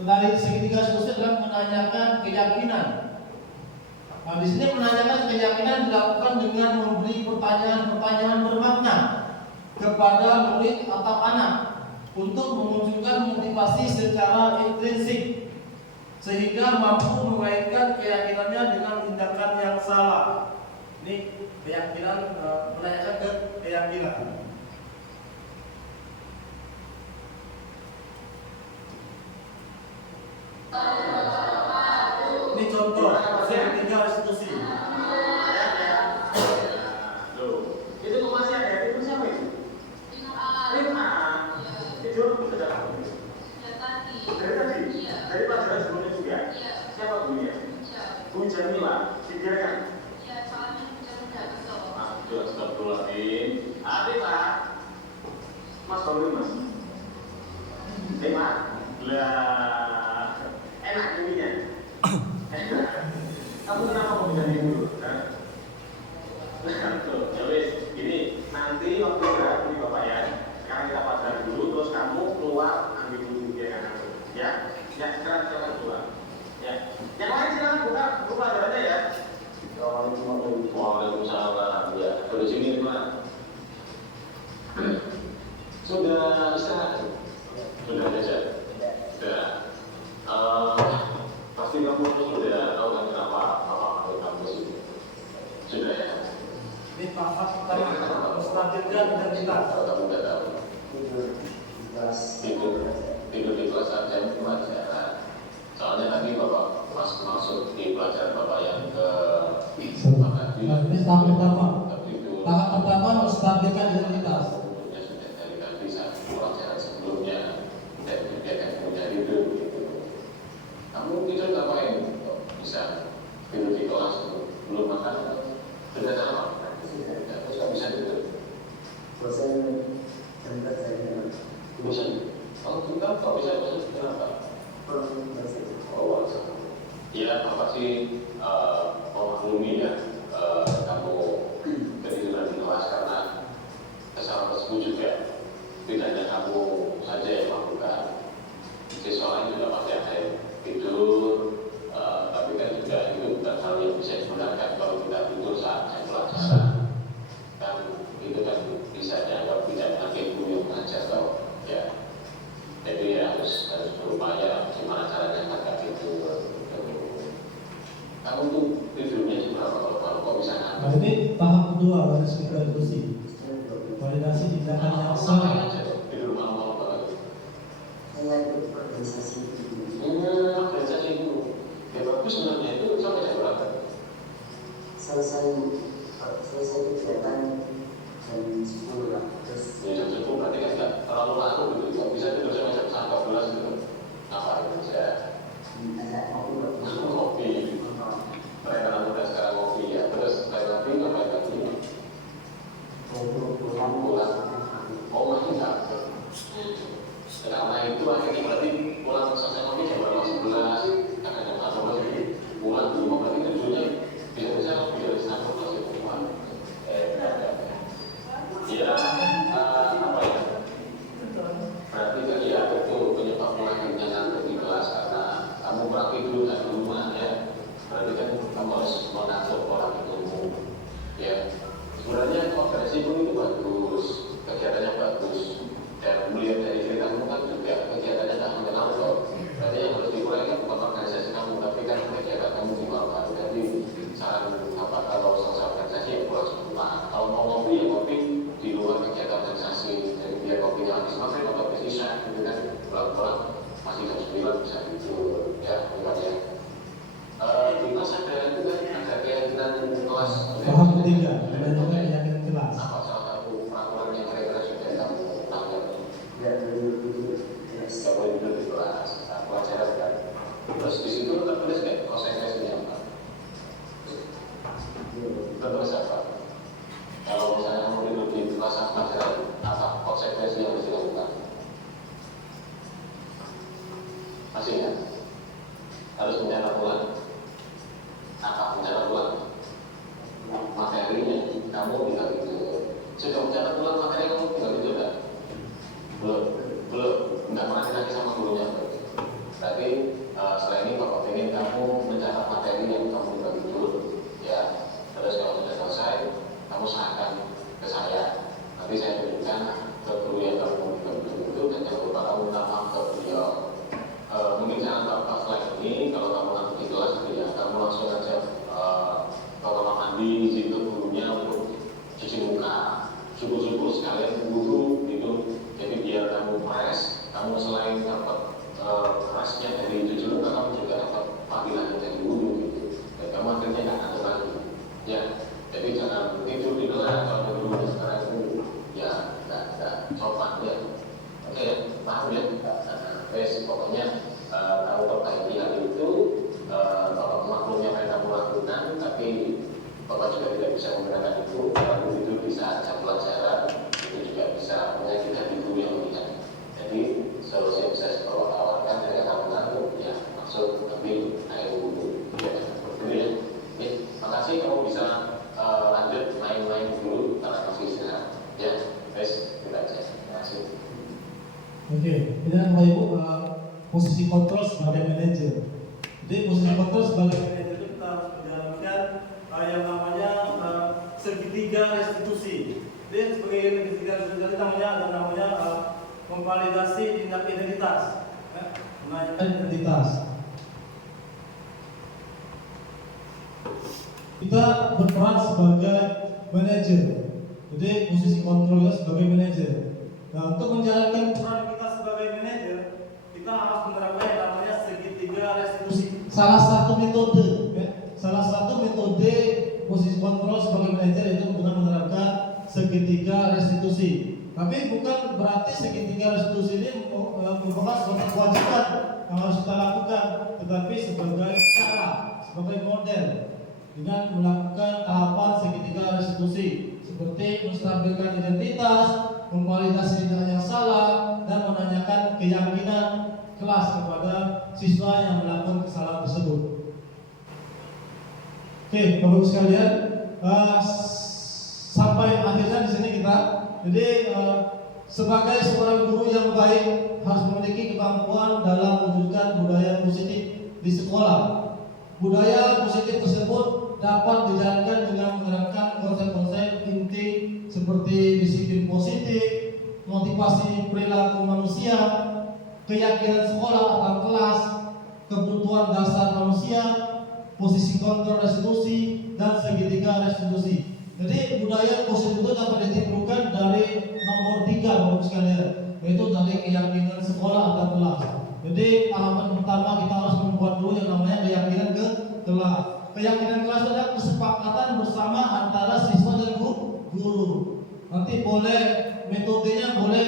dari segitiga sosial adalah menanyakan keyakinan. Nah, di sini menanyakan keyakinan dilakukan dengan memberi pertanyaan-pertanyaan bermakna kepada murid atau anak untuk memunculkan motivasi secara intrinsik sehingga mampu mengaitkan keyakinannya dengan tindakan yang salah. Ini keyakinan, menanyakan keyakinan. Ini contoh segitiga restitusi. Itu kok masih ada? Itu siapa itu? Lima. Itu sudah kamu? Dari tadi? Dari pelajaran sebelumnya juga? Siapa gurunya? Bu Jamila. Tiga kan? Astagfirullahaladzim. Pak. Mas tahu ini mas? Pak. Lah, enak ininya. Kamu kenapa mau bisa dulu? Tuh, ya wis. Gini, nanti waktu istirahat ini bapak ya. Sekarang kita pelajaran dulu, terus kamu keluar ambil dulu biar kan? Ya, sekarang keluar. Ya, yang lain silakan buka buku pelajarannya ya. Waalaikumsalam. Ya, boleh sini Pak. Sudah istirahat? Sudah belajar? Sudah. Pasti kamu sudah tahu kan kenapa kamu sini? Sudah ya? Ini tahap pertama menstabilkan identitas. Kamu sudah tahu. Tidur di kelas saja pelajaran. Soalnya tadi bapak pas masuk di pelajaran bapak yang ke ini tahap pertama. Tahap pertama menstabilkan identitas. Ya sudah dari tadi saat pelajaran sebelumnya dan kegiatan punya hidup gitu. Kamu tidur ngapain? Bisa tidur di kelas belum makan? Sudah apa? Sudah bisa tidur. Bosan jam saya. Bosan? Kalau kita kok bisa bosan? Kenapa? Oh, ya, apa sih memaklumi ya kamu ketiduran di kelas karena kesalahan tersebut juga tidak hanya kamu saja yang melakukan. Siswa lain juga pasti ada yang tidur, tapi kan juga itu bukan hal yang bisa digunakan kalau kita tidur saat jam pelajaran. Kan itu kan bisa dianggap tidak menangkap guru yang mengajar atau ya. Jadi ya harus berupaya gimana caranya agar tidur. Kamu tuh tidurnya berapa kalau kok bisa ngantuk? Nah, ini tahap kedua dari segitiga diskusi. Validasi tindakan yang salah. Tidur malam-malam banget. terlalu larut gitu. Kalau bisa tidur sampai jam 12 gitu. Ngapain aja? Ngopi. Mereka udah sekarang ngopi ya. Terus lain lagi ngapain lagi? Pulang. Oh masih nggak. Karena itu akhirnya berarti pulang selesai ngopi jam berapa? 11. Karena jam 1 jadi pulang di rumah berarti tidurnya bisa lebih dari 1 masih pulang. Ya, apa ya? Berarti kan ya itu penyebab mulainya ngantuk di kelas karena kamu kurang tidur di rumah ya. Berarti kan kamu harus mengatur orang itu. Ya, sebenarnya konferensi pun itu bagus, kegiatannya bagus. Dan melihat dari cerita kamu kan juga kegiatannya tak hanya nonton. Berarti yang harus dikurangi kan bukan organisasi kamu, tapi kan kegiatan kamu di bawah. Jadi saran apa kalau selesai organisasi ya pulang semua. Kalau mau ngopi ya ngopi di luar kegiatan organisasi. Jadi biar kopinya habis maghrib atau habis isya, gitu kan pulang-pulang masih jam 9 bisa tidur. Ya, bukan ya. Di kelas ada itu kan ada keyakinan kelas. Paham ketiga, ada juga keyakinan kelas. Apa salah satu peraturan yang kira-kira sudah kamu tanggapi? Ya, Gak boleh duduk di kelas, pelajaran kan. Terus di situ tertulis kayak konsekuensinya apa? Tertulis apa? Kalau misalnya kamu duduk di kelas pelajaran, apa konsekuensi yang harus dilakukan? Masih ya? Harus mencatat ulang. Apa mencatat ulang? Materinya kamu tinggal itu. Sudah mencatat ulang materi kamu tinggal itu enggak? Belum, enggak pernah ditanya sama gurunya. Berarti setelah ini Bapak ingin kamu mencatat materi yang kamu bagi dulu, ya. Terus kalau sudah selesai, kamu serahkan ke saya. Nanti saya berikan ke guru yang kamu bagi itu dan jangan lupa kamu nama ke beliau. Mungkin jangan bapak setelah ini, kalau kamu nanti di kelas, ya kamu langsung aja ke kamar mandi, izin ke gurunya untuk cuci muka. Syukur-syukur sekalian guru itu. Jadi biar kamu fresh, kamu selain dapat freshnya dari cuci muka, kamu juga dapat panggilan dari guru gitu. Dan kamu akhirnya nggak ngantuk lagi. Ya, jadi jangan tidur di kelas atau ada guru sekarang itu ya nggak sopan ya. Oke, paham ya? Pokoknya kamu perbaiki hal itu, Bapak maklumnya apa yang kamu lakukan, tapi Bapak juga tidak bisa menggunakan itu. Lalu itu bisa jam pelajaran, itu juga bisa menyakitkan guru yang melihat. Jadi solusi yang bisa saya tawarkan dari kamu ngantuk, ya maksud ambil air wudhu. Ya, betul ya. Oke, makasih kamu bisa lanjut main-main dulu karena masih istirahat. Ya, guys, kita aja. Terima kasih. Oke, ini Bapak Ibu posisi kontrol sebagai manajer. Jadi posisi kontrol sebagai Manajer itu kita harus menjalankan yang namanya segitiga restitusi. Jadi sebagai segitiga restitusi ada namanya memvalidasi tindak identitas. identitas. Kita berperan sebagai manajer. Jadi posisi kontrolnya sebagai manajer. Nah, untuk menjalankan Peran kita sebagai manajer, kita harus menerapkan yang namanya segitiga restitusi. salah satu metode, salah satu metode posisi kontrol sebagai manajer itu dengan menerapkan segitiga restitusi. Tapi bukan berarti segitiga restitusi ini merupakan suatu kewajiban yang harus kita lakukan, tetapi sebagai cara, sebagai model dengan melakukan tahapan segitiga restitusi seperti menstabilkan identitas, memvalidasi tindakan yang salah, dan menanyakan keyakinan kelas kepada siswa yang melakukan kesalahan tersebut. Oke, Bapak-Ibu sekalian, sampai akhirnya di sini kita. Jadi sebagai seorang guru yang baik harus memiliki kemampuan dalam mewujudkan budaya positif di sekolah. Budaya positif tersebut dapat dijalankan dengan menerapkan konsep-konsep inti seperti disiplin positif, motivasi perilaku manusia, keyakinan sekolah atau kelas, kebutuhan dasar manusia, posisi kontrol restitusi, dan segitiga restitusi. Jadi budaya positif itu dapat ditimbulkan dari nomor 3 Bapak sekalian, yaitu dari keyakinan sekolah atau kelas. Jadi tahapan pertama kita harus membuat dulu yang namanya keyakinan kelas. Keyakinan kelas adalah kesepakatan bersama antara siswa dan guru. Nanti boleh metodenya boleh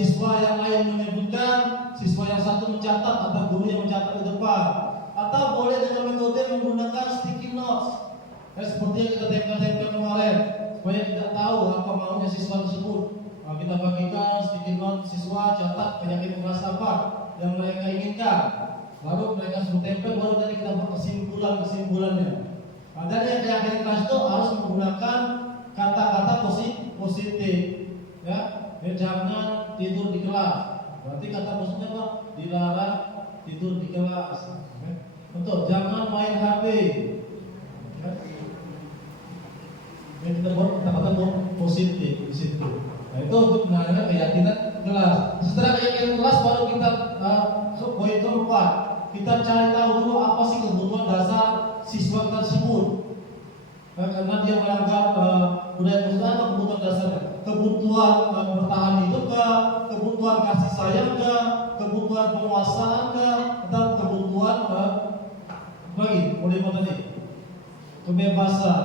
siswa yang lain menyebutkan, siswa yang satu mencatat atau guru yang mencatat di depan, atau boleh dengan metode menggunakan sticky notes, seperti yang kita tempel-tempel kemarin, supaya tidak tahu apa maunya siswa tersebut. Nah, kita bagikan sticky note siswa, catat penyakit kelas apa yang mereka inginkan, lalu mereka suruh tempel, baru tadi kita buat kesimpulannya. Nah, dan yang keyakinan kelas itu harus menggunakan kata-kata positif, ya. Jangan tidur di kelas. Berarti kata positifnya apa? Dilarang tidur di kelas. Betul. Jangan main HP. Ya. Ini kita buat kata-kata positif di situ. Nah, itu untuk menandakan keyakinan kelas. Setelah keyakinan kelas baru kita poin keempat. Kita cari tahu dulu apa sih kebutuhan dasar siswa tersebut. Karena dia melanggar budaya perusahaan, apa kebutuhan dasarnya? Kebutuhan bertahan hidup kah? Kebutuhan kasih sayang kah? Kebutuhan penguasaan kah? Atau kebutuhan bagi mulai tadi kebebasan?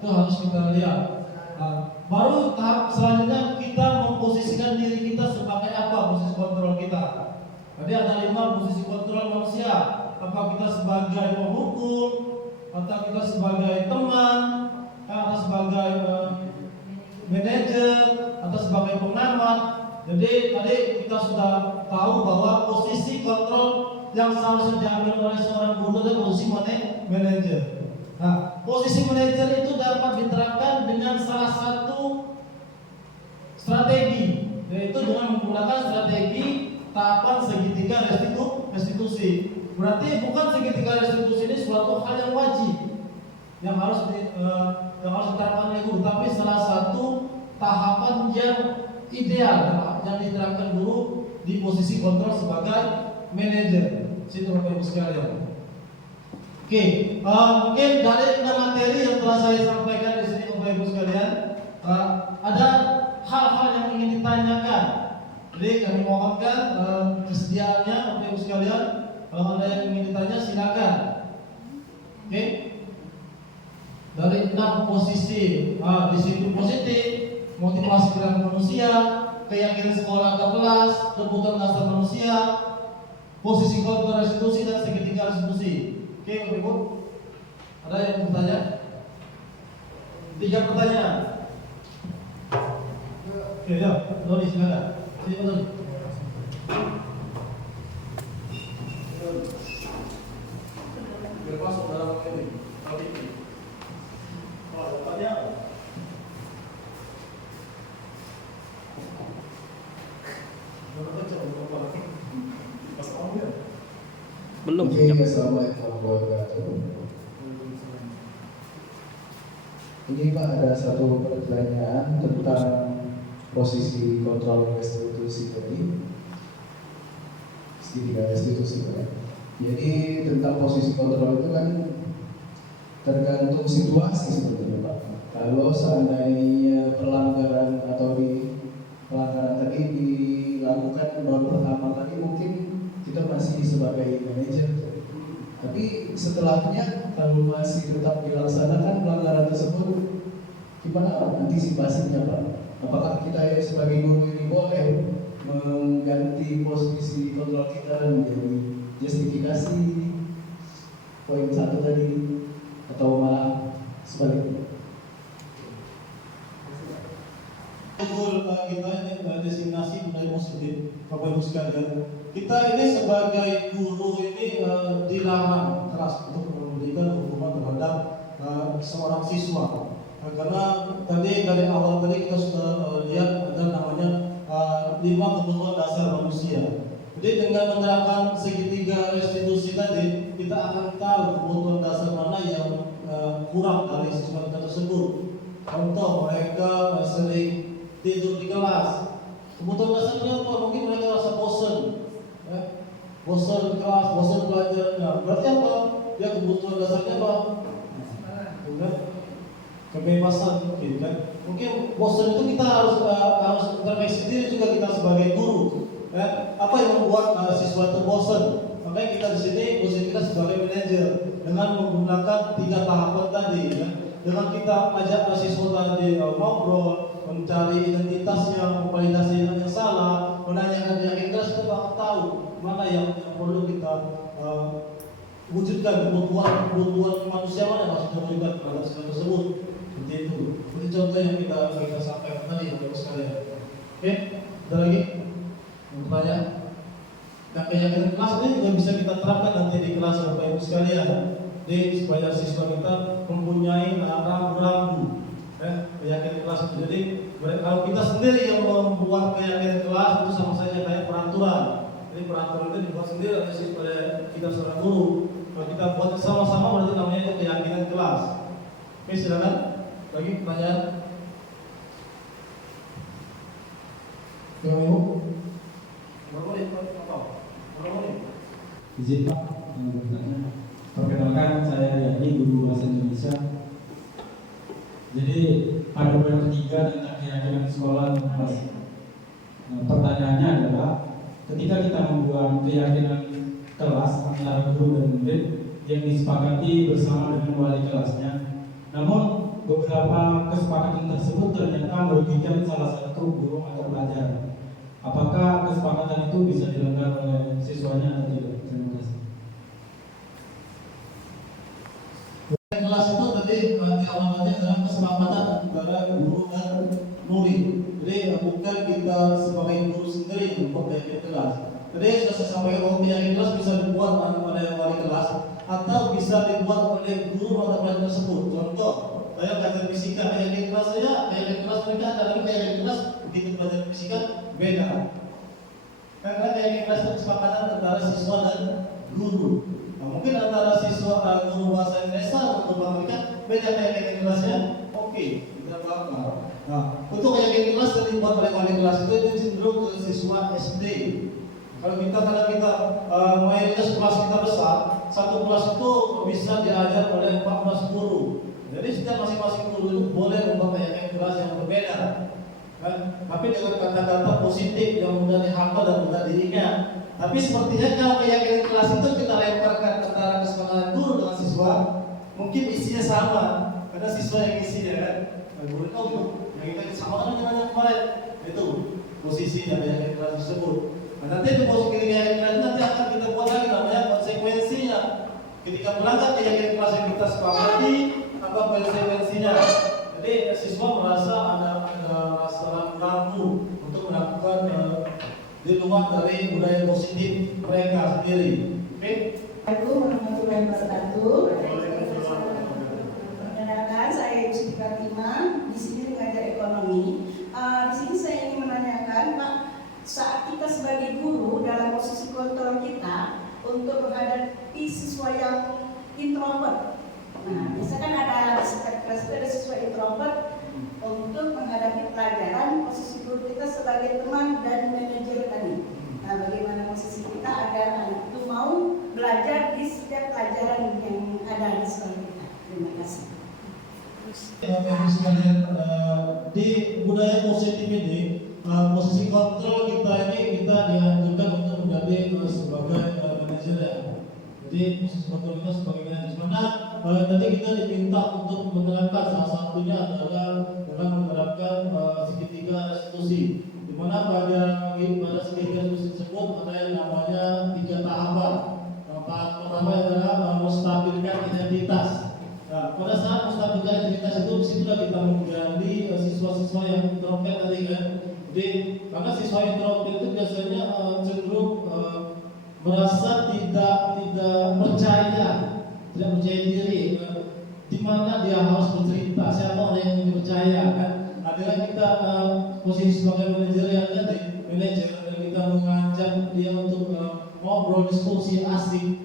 Itu harus kita lihat. Baru tahap selanjutnya kita memposisikan diri kita sebagai apa posisi kontrol kita. Tadi ada 5 posisi kontrol manusia. Apa kita sebagai penghukum, atau kita sebagai teman, atau sebagai manajer, atau sebagai pengamat. Jadi tadi kita sudah tahu bahwa posisi kontrol yang seharusnya diambil oleh seorang guru adalah posisi manajer. Nah, posisi manajer itu dapat diterapkan dengan salah satu strategi, yaitu dengan menggunakan strategi tahapan segitiga restitusi. Berarti bukan segitiga restitusi ini suatu hal yang wajib yang harus diterapkan oleh guru, tapi salah satu tahapan yang ideal yang diterapkan guru di posisi kontrol sebagai manajer. Situ Bapak Ibu sekalian. Oke, mungkin dari 6 materi yang telah saya sampaikan di sini Bapak Ibu sekalian, ada hal-hal yang ingin ditanyakan. Jadi kami mohonkan kesediaannya Bapak Ibu sekalian. Kalau ada yang ingin ditanya silakan. Oke. Dari 6 posisi, disiplin positif, motivasi gerak manusia, keyakinan sekolah atau kelas, kebutuhan dasar manusia, posisi kontrol restitusi dan segitiga restitusi. Oke, Bapak Ibu. Ada yang bertanya? 3 pertanyaan. Oke, ya, Doni silakan. Silakan Doni. Masuk dalam ini. Belum. Oke, assalamualaikum warahmatullahi wabarakatuh. Ini Pak ada satu pertanyaan tentang posisi kontrol restitusi tadi. Segitiga restitusi Pak. Jadi tentang posisi kontrol itu kan tergantung situasi sebetulnya Pak. Kalau seandainya pelanggaran atau pelanggaran tadi dilakukan baru pertama kali mungkin kita masih sebagai manajer. Tapi setelahnya kalau masih tetap dilaksanakan pelanggaran tersebut, gimana antisipasinya Pak? Apakah kita sebagai guru ini boleh mengganti posisi kontrol kita menjadi justifikasi poin 1 tadi, atau malah sebaliknya? Kita ini designasi budaya positif, Bapak Ibu sekalian. Kita ini sebagai guru ini dilarang keras untuk memberikan hukuman terhadap seorang siswa. Karena tadi dari awal tadi kita sudah lihat ada namanya 5 kebutuhan dasar manusia. Jadi dengan menerapkan segitiga restitusi tadi, kita akan tahu kebutuhan dasar mana yang kurang dari siswa kita tersebut. Contoh, mereka sering tidur di kelas. Kebutuhan dasarnya apa? Mungkin mereka rasa bosan, bosan di kelas, bosan belajarnya. Berarti apa? Ya kebutuhan dasarnya apa? Kebebasan mungkin kan. Mungkin bosan itu kita harus introspeksi diri juga kita sebagai guru. Apa yang membuat siswa itu bosan? Makanya kita di sini posisi kita sebagai manajer dengan menggunakan 3 tahapan tadi. Dengan kita ajak siswa tadi ngobrol, mencari identitasnya, memvalidasi yang salah, mana yang perlu kita wujudkan, kebutuhan manusiawan yang harus kita berikan kepada siswa tersebut. Seperti itu. Ini contoh yang kita sampaikan tadi, Bapak sekalian. Oke, ada lagi pertanyaan? Nah, keyakinan kelas ini juga bisa kita terapkan nanti di kelas Bapak Ibu sekalian. Jadi supaya siswa kita mempunyai rambu-rambu keyakinan kelas itu. Jadi kalau kita sendiri yang membuat keyakinan kelas itu sama saja kayak peraturan. Jadi peraturan itu dibuat sendiri oleh kita seorang guru. Kalau kita buat sama-sama berarti namanya itu keyakinan kelas. Oke, silakan. Lagi pertanyaan? Yang Ibu? Berapa menit? Izin Pak, bertanya. Perkenalkan, saya Yadi, guru bahasa Indonesia. Jadi pada poin ketiga tentang keyakinan sekolah kelas. Pertanyaannya adalah, ketika kita membuat keyakinan kelas antara guru dan murid yang disepakati bersama dengan wali kelasnya, namun beberapa kesepakatan tersebut ternyata merugikan salah satu guru atau pelajar. Apakah kesepakatan itu bisa dilanggar oleh siswanya atau tidak? Terima kasih. Kelas itu tadi awalnya adalah kesepakatan antara guru dan murid. Jadi bukan kita sebagai guru sendiri yang membuat keyakinan kelas. Jadi sudah saya sampaikan bahwa keyakinan kelas bisa dibuat oleh wali kelas atau bisa dibuat oleh guru atau pelajar tersebut. Contoh, saya belajar fisika, keyakinan kelas saya, keyakinan kelas mereka adalah keyakinan kelas begitu belajar fisika beda. Karena keyakinan kelas itu kesepakatan antara siswa dan guru. Nah, mungkin antara siswa guru bahasa Indonesia atau Amerika beda keyakinan kelasnya, oke, tidak apa-apa. Nah, untuk keyakinan kelas yang dibuat oleh wali kelas itu cenderung ke siswa SD. Kalau kita mayoritas kelas kita besar, satu kelas itu bisa diajar oleh 14 guru. Jadi setiap masing-masing guru itu boleh membuat keyakinan kelas yang berbeda. Kan? Tapi dengan kata-kata positif yang mudah dihafal dan mudah diingat. Tapi sepertinya kalau keyakinan kelas itu kita lemparkan antara kesepakatan guru dengan siswa, mungkin isinya sama. Karena siswa yang isi ya kan, guru itu yang kita samakan dengan yang kemarin. Itu posisi yang keyakinan kelas tersebut. Nah, nanti di posisi keyakinan kelas nanti akan kita buat lagi namanya konsekuensinya. Ketika melanggar keyakinan kelas yang kita sepakati, apa konsekuensinya? Jadi siswa merasa ada rasa ragu untuk melakukan di luar dari budaya positif mereka sendiri. Oke? Assalamualaikum warahmatullahi wabarakatuh. Perkenalkan, saya Ibu Siti Fatima, di sini mengajar ekonomi. Di sini saya ingin menanyakan, Pak, saat kita sebagai guru dalam posisi kontrol kita untuk menghadapi siswa yang introvert. Nah, misalkan ada kelas itu ada siswa introvert untuk menghadapi pelajaran, posisi guru kita sebagai teman dan manajer tadi. Nah, bagaimana posisi kita agar anak itu mau belajar di setiap pelajaran yang ada di sekolah kita. Terima kasih. Bapak sekalian, di budaya positif ini, posisi kontrol kita ini kita dianjurkan untuk menjadi sebagai manajer ya. Jadi posisi kontrol kita sebagai manajer. Karena tadi kita diminta untuk menerapkan salah satunya adalah dengan menerapkan segitiga restitusi. Di mana pada segitiga restitusi tersebut ada yang namanya 3 tahapan. Tahap pertama adalah menstabilkan identitas. Nah, pada saat menstabilkan identitas itu disitulah kita menggali siswa-siswa yang introvert tadi kan. Jadi karena siswa introvert itu biasanya cenderung merasa tidak percaya diri, di mana dia harus bercerita, siapa orang yang dipercaya kan. Adalah kita posisi sebagai manajer yang tadi, manajer kita mengajak dia untuk ngobrol diskusi asik,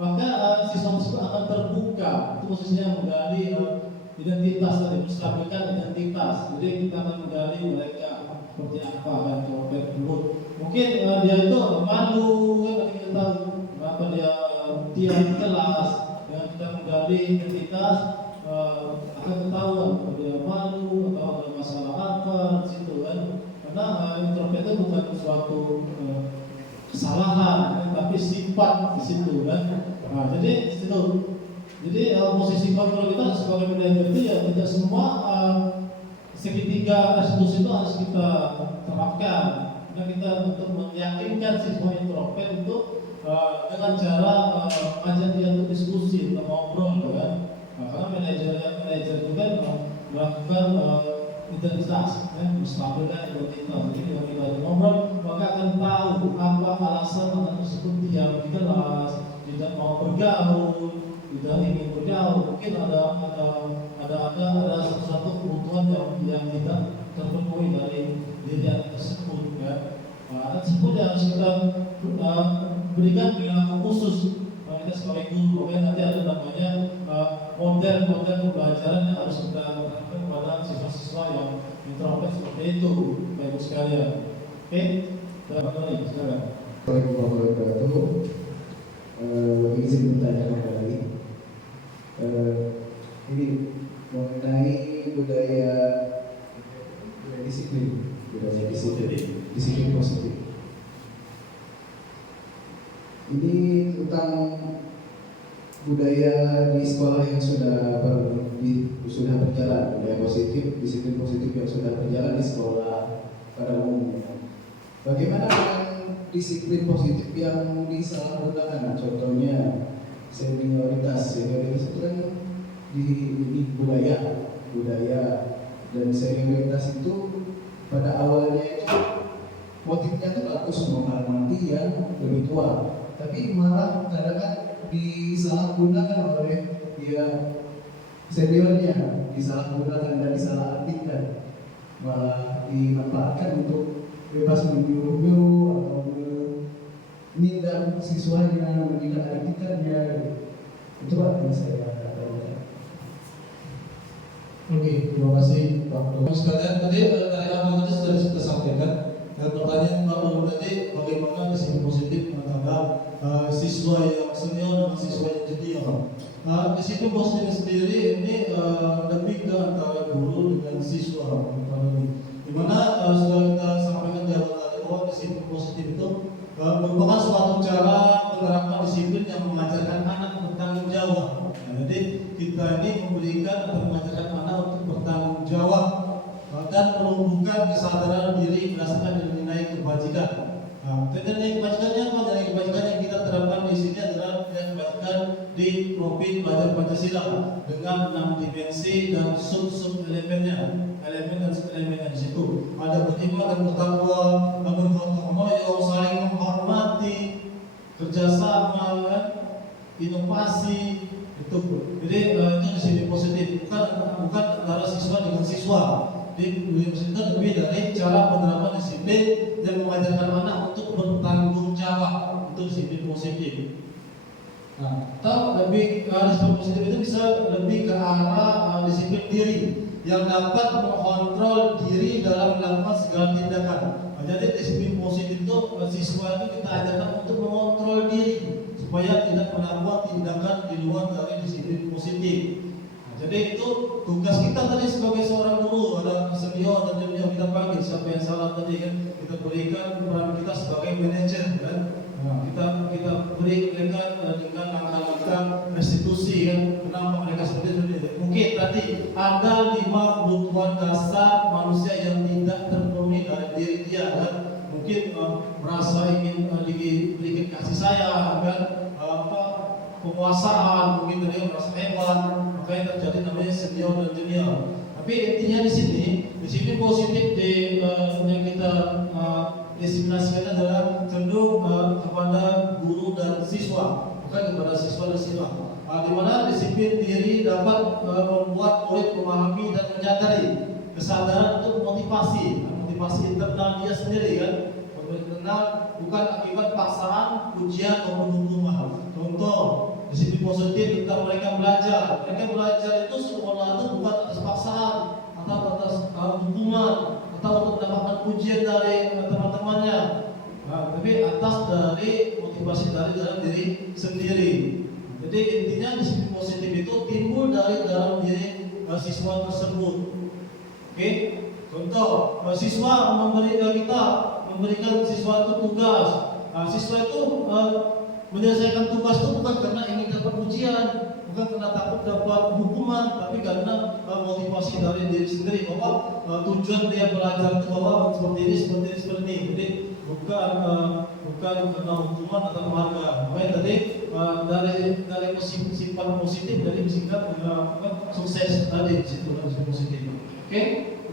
maka siswa tersebut akan terbuka. Itu posisinya menggali identitas tadi, menstabilkan identitas. Jadi kita akan menggali mereka seperti apa kan, introvert dulu. Mungkin dia itu malu kan, kita tahu kenapa dia di kelas. Dengan kita menggali identitas akan ketahuan dia malu atau ada masalah apa di situ kan. Karena introvert itu bukan suatu kesalahan, tapi sifat di situ kan. Nah, jadi di situ. Jadi posisi kontrol kita sebagai manajer itu ya tidak semua segitiga restitusi itu harus kita terapkan. Karena kita untuk meyakinkan siswa introvert itu dengan cara ajak dia untuk diskusi, untuk ngobrol, kan? Karena manajer itu kan melakukan identitas, menstabilkan identitas. Jadi kalau kita ngobrol, maka akan tahu apa alasan anak tersebut diam di kelas, tidak mau bergaul, tidak ingin bergaul. Mungkin ada satu kebutuhan yang tidak terpenuhi dari diri anak tersebut, kan? Anak tersebut yang harus kita berikan perilaku khusus. Kita sebagai guru, makanya nanti ada namanya model pembelajaran yang harus kita terapkan kepada siswa-siswa yang introvert seperti itu, Bapak Ibu sekalian. Oke, silakan. Assalamualaikum warahmatullahi wabarakatuh. Izin bertanya kembali. Ini mengenai budaya disiplin positif. Ini tentang budaya di sekolah yang sudah berjalan, budaya positif, disiplin positif yang sudah berjalan di sekolah pada umumnya. Bagaimana dengan disiplin positif yang disalahgunakan? Contohnya senioritas itu kan di budaya dan senioritas itu pada awalnya itu motifnya itu bagus menghormati yang lebih tua, tapi malah kadang-kadang disalahgunakan oleh dia seniornya, disalahgunakan dan disalahartikan, malah dimanfaatkan untuk bebas menyuruh-nyuruh atau menindak siswanya, mendidik-didiknya. Itu yang saya katakan. Oke, terima kasih Pak Dr. Sekalian. Tadi dari awal tadi sudah kita sampaikan. Dan pertanyaan Pak Dr. tadi bagaimana disiplin positif antara siswa yang senior dan siswa yang junior. Disiplin positif sendiri ini lebih ke antara guru dengan siswa. Dimana sudah kita sampaikan di awal tadi bahwa disiplin positif itu merupakan suatu cara penerapan disiplin yang mengajarkan anak bertanggung jawab. Jadi kita ini memberikan atau mengajarkan anak untuk bertanggung jawab dan menumbuhkan kesadaran diri berdasarkan nilai kebajikan. Nilai kebajikannya apa? Nilai kebajikan yang kita terapkan di sini adalah nilai kebajikan di profil belajar Pancasila dengan 6 dimensi dan sub elemennya, elemen dan sub elemennya di situ. Ada beriman dan bertakwa, bergotong royong, saling menghormati, kerjasama, inovasi. Itu. Jadi itu disiplin positif, bukan antara siswa dengan siswa. Jadi itu lebih dari cara penerapan disiplin yang mengajarkan anak untuk bertanggung jawab, untuk disiplin positif. Nah, atau lebih disiplin positif itu bisa lebih ke arah disiplin diri yang dapat mengontrol diri dalam melakukan segala tindakan. Jadi disiplin positif itu siswa itu kita ajarkan untuk mengontrol diri supaya tidak melakukan tindakan di luar dari disiplin positif. Jadi itu tugas kita tadi sebagai seorang guru, ada senior dan junior kita panggil siapa yang salah tadi kan, kita berikan peran kita sebagai manajer kan. Kita beri mereka dengan langkah-langkah restitusi kan, kenapa mereka seperti itu. Mungkin tadi ada 5 kebutuhan dasar manusia yang tidak terpenuhi dari diri dia kan. Mungkin merasa ingin diberikan kasih sayang kan, penguasaan, mungkin dia merasa hebat, makanya terjadi namanya senior dan junior. Tapi intinya di sini positif yang kita diseminasikan adalah cenderung kepada guru dan siswa, bukan kepada siswa dan siswa. Di mana disiplin diri dapat membuat murid memahami dan menyadari kesadaran untuk motivasi internal dia sendiri kan. Internal bukan akibat paksaan, ujian maupun hukuman. Contoh, disiplin positif tentang mereka belajar. Mereka belajar itu sekolah itu bukan atas paksaan atau atas hukuman atau untuk mendapatkan pujian dari teman-temannya, tapi atas dari motivasi dari dalam diri sendiri. Jadi intinya disiplin positif itu timbul dari dalam diri siswa tersebut. Oke, contoh siswa memberikan siswa itu tugas. Siswa itu menyelesaikan tugas itu bukan karena ingin dapat pujian, bukan karena takut dapat hukuman, tapi karena motivasi dari diri sendiri bahwa tujuan dia belajar itu bahwa seperti ini. Jadi bukan karena hukuman atau keluarga. Makanya tadi dari simpan positif dari singkat sukses tadi situ positif. Oke,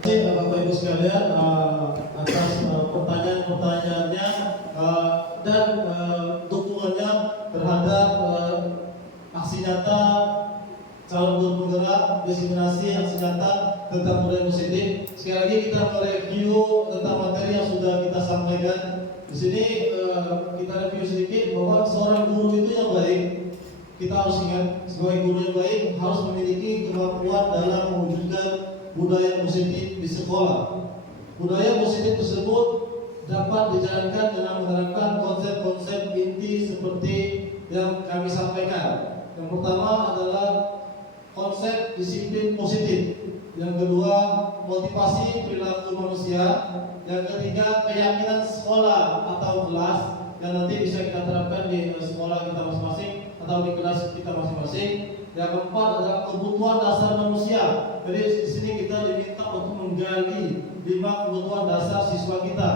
jadi Bapak Ibu sekalian atas pertanyaan-pertanyaannya dan dukungannya terhadap aksi nyata calon guru penggerak diseminasi aksi nyata tentang budaya positif. Sekali lagi kita mereview tentang materi yang sudah kita sampaikan. Di sini kita review sedikit bahwa seorang guru itu yang baik, kita harus ingat sebagai guru yang baik harus memiliki kemampuan dalam mewujudkan budaya positif di sekolah. Budaya positif tersebut dapat dijalankan dengan menerapkan konsep-konsep inti seperti yang kami sampaikan. Yang pertama adalah konsep disiplin positif. Yang kedua, motivasi perilaku manusia. Yang ketiga, keyakinan sekolah atau kelas yang nanti bisa kita terapkan di sekolah kita masing-masing atau di kelas kita masing-masing. Yang keempat adalah kebutuhan dasar manusia. Jadi di sini kita diminta untuk menggali 5 kebutuhan dasar siswa kita.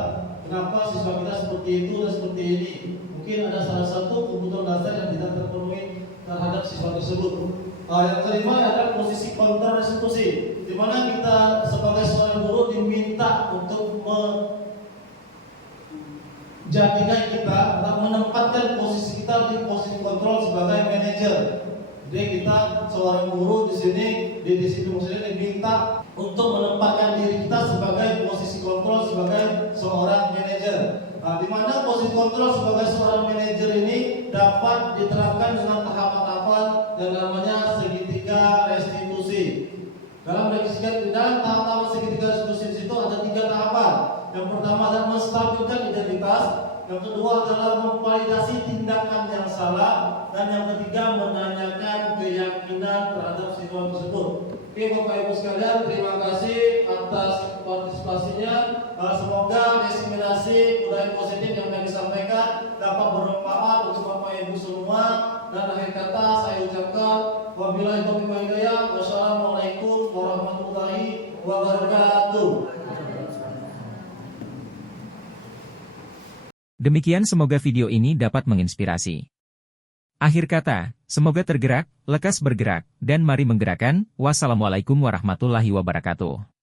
Kenapa siswa kita seperti itu dan seperti ini? Mungkin ada salah satu kebutuhan dasar yang tidak terpenuhi terhadap siswa tersebut. Yang kelima adalah posisi kontra restitusi, di mana kita sebagai seorang guru diminta untuk menjadikan kita menempatkan posisi kita di posisi kontrol sebagai manajer. Jadi kita seorang guru di sini di disiplin muslim diminta untuk menempatkan diri kita sebagai posisi kontrol sebagai seorang manajer. Di mana posisi kontrol sebagai seorang manajer ini dapat diterapkan dengan tahapan-tahapan yang namanya segitiga restitusi. Dalam tahap segitiga restitusi itu ada 3 tahapan. Yang pertama adalah menstabilkan identitas, yang kedua adalah memvalidasi tindakan yang salah, dan yang ketiga menanyakan keyakinan terhadap siswa tersebut. Oke Bapak Ibu sekalian, terima kasih atas partisipasinya. Semoga diseminasi budaya positif yang kami sampaikan dapat bermanfaat untuk Bapak Ibu semua. Dan akhir kata saya ucapkan wabillahi taufiq wal hidayah. Wassalamualaikum warahmatullahi wabarakatuh. Demikian semoga video ini dapat menginspirasi. Akhir kata, semoga tergerak, lekas bergerak, dan mari menggerakkan. Wassalamualaikum warahmatullahi wabarakatuh.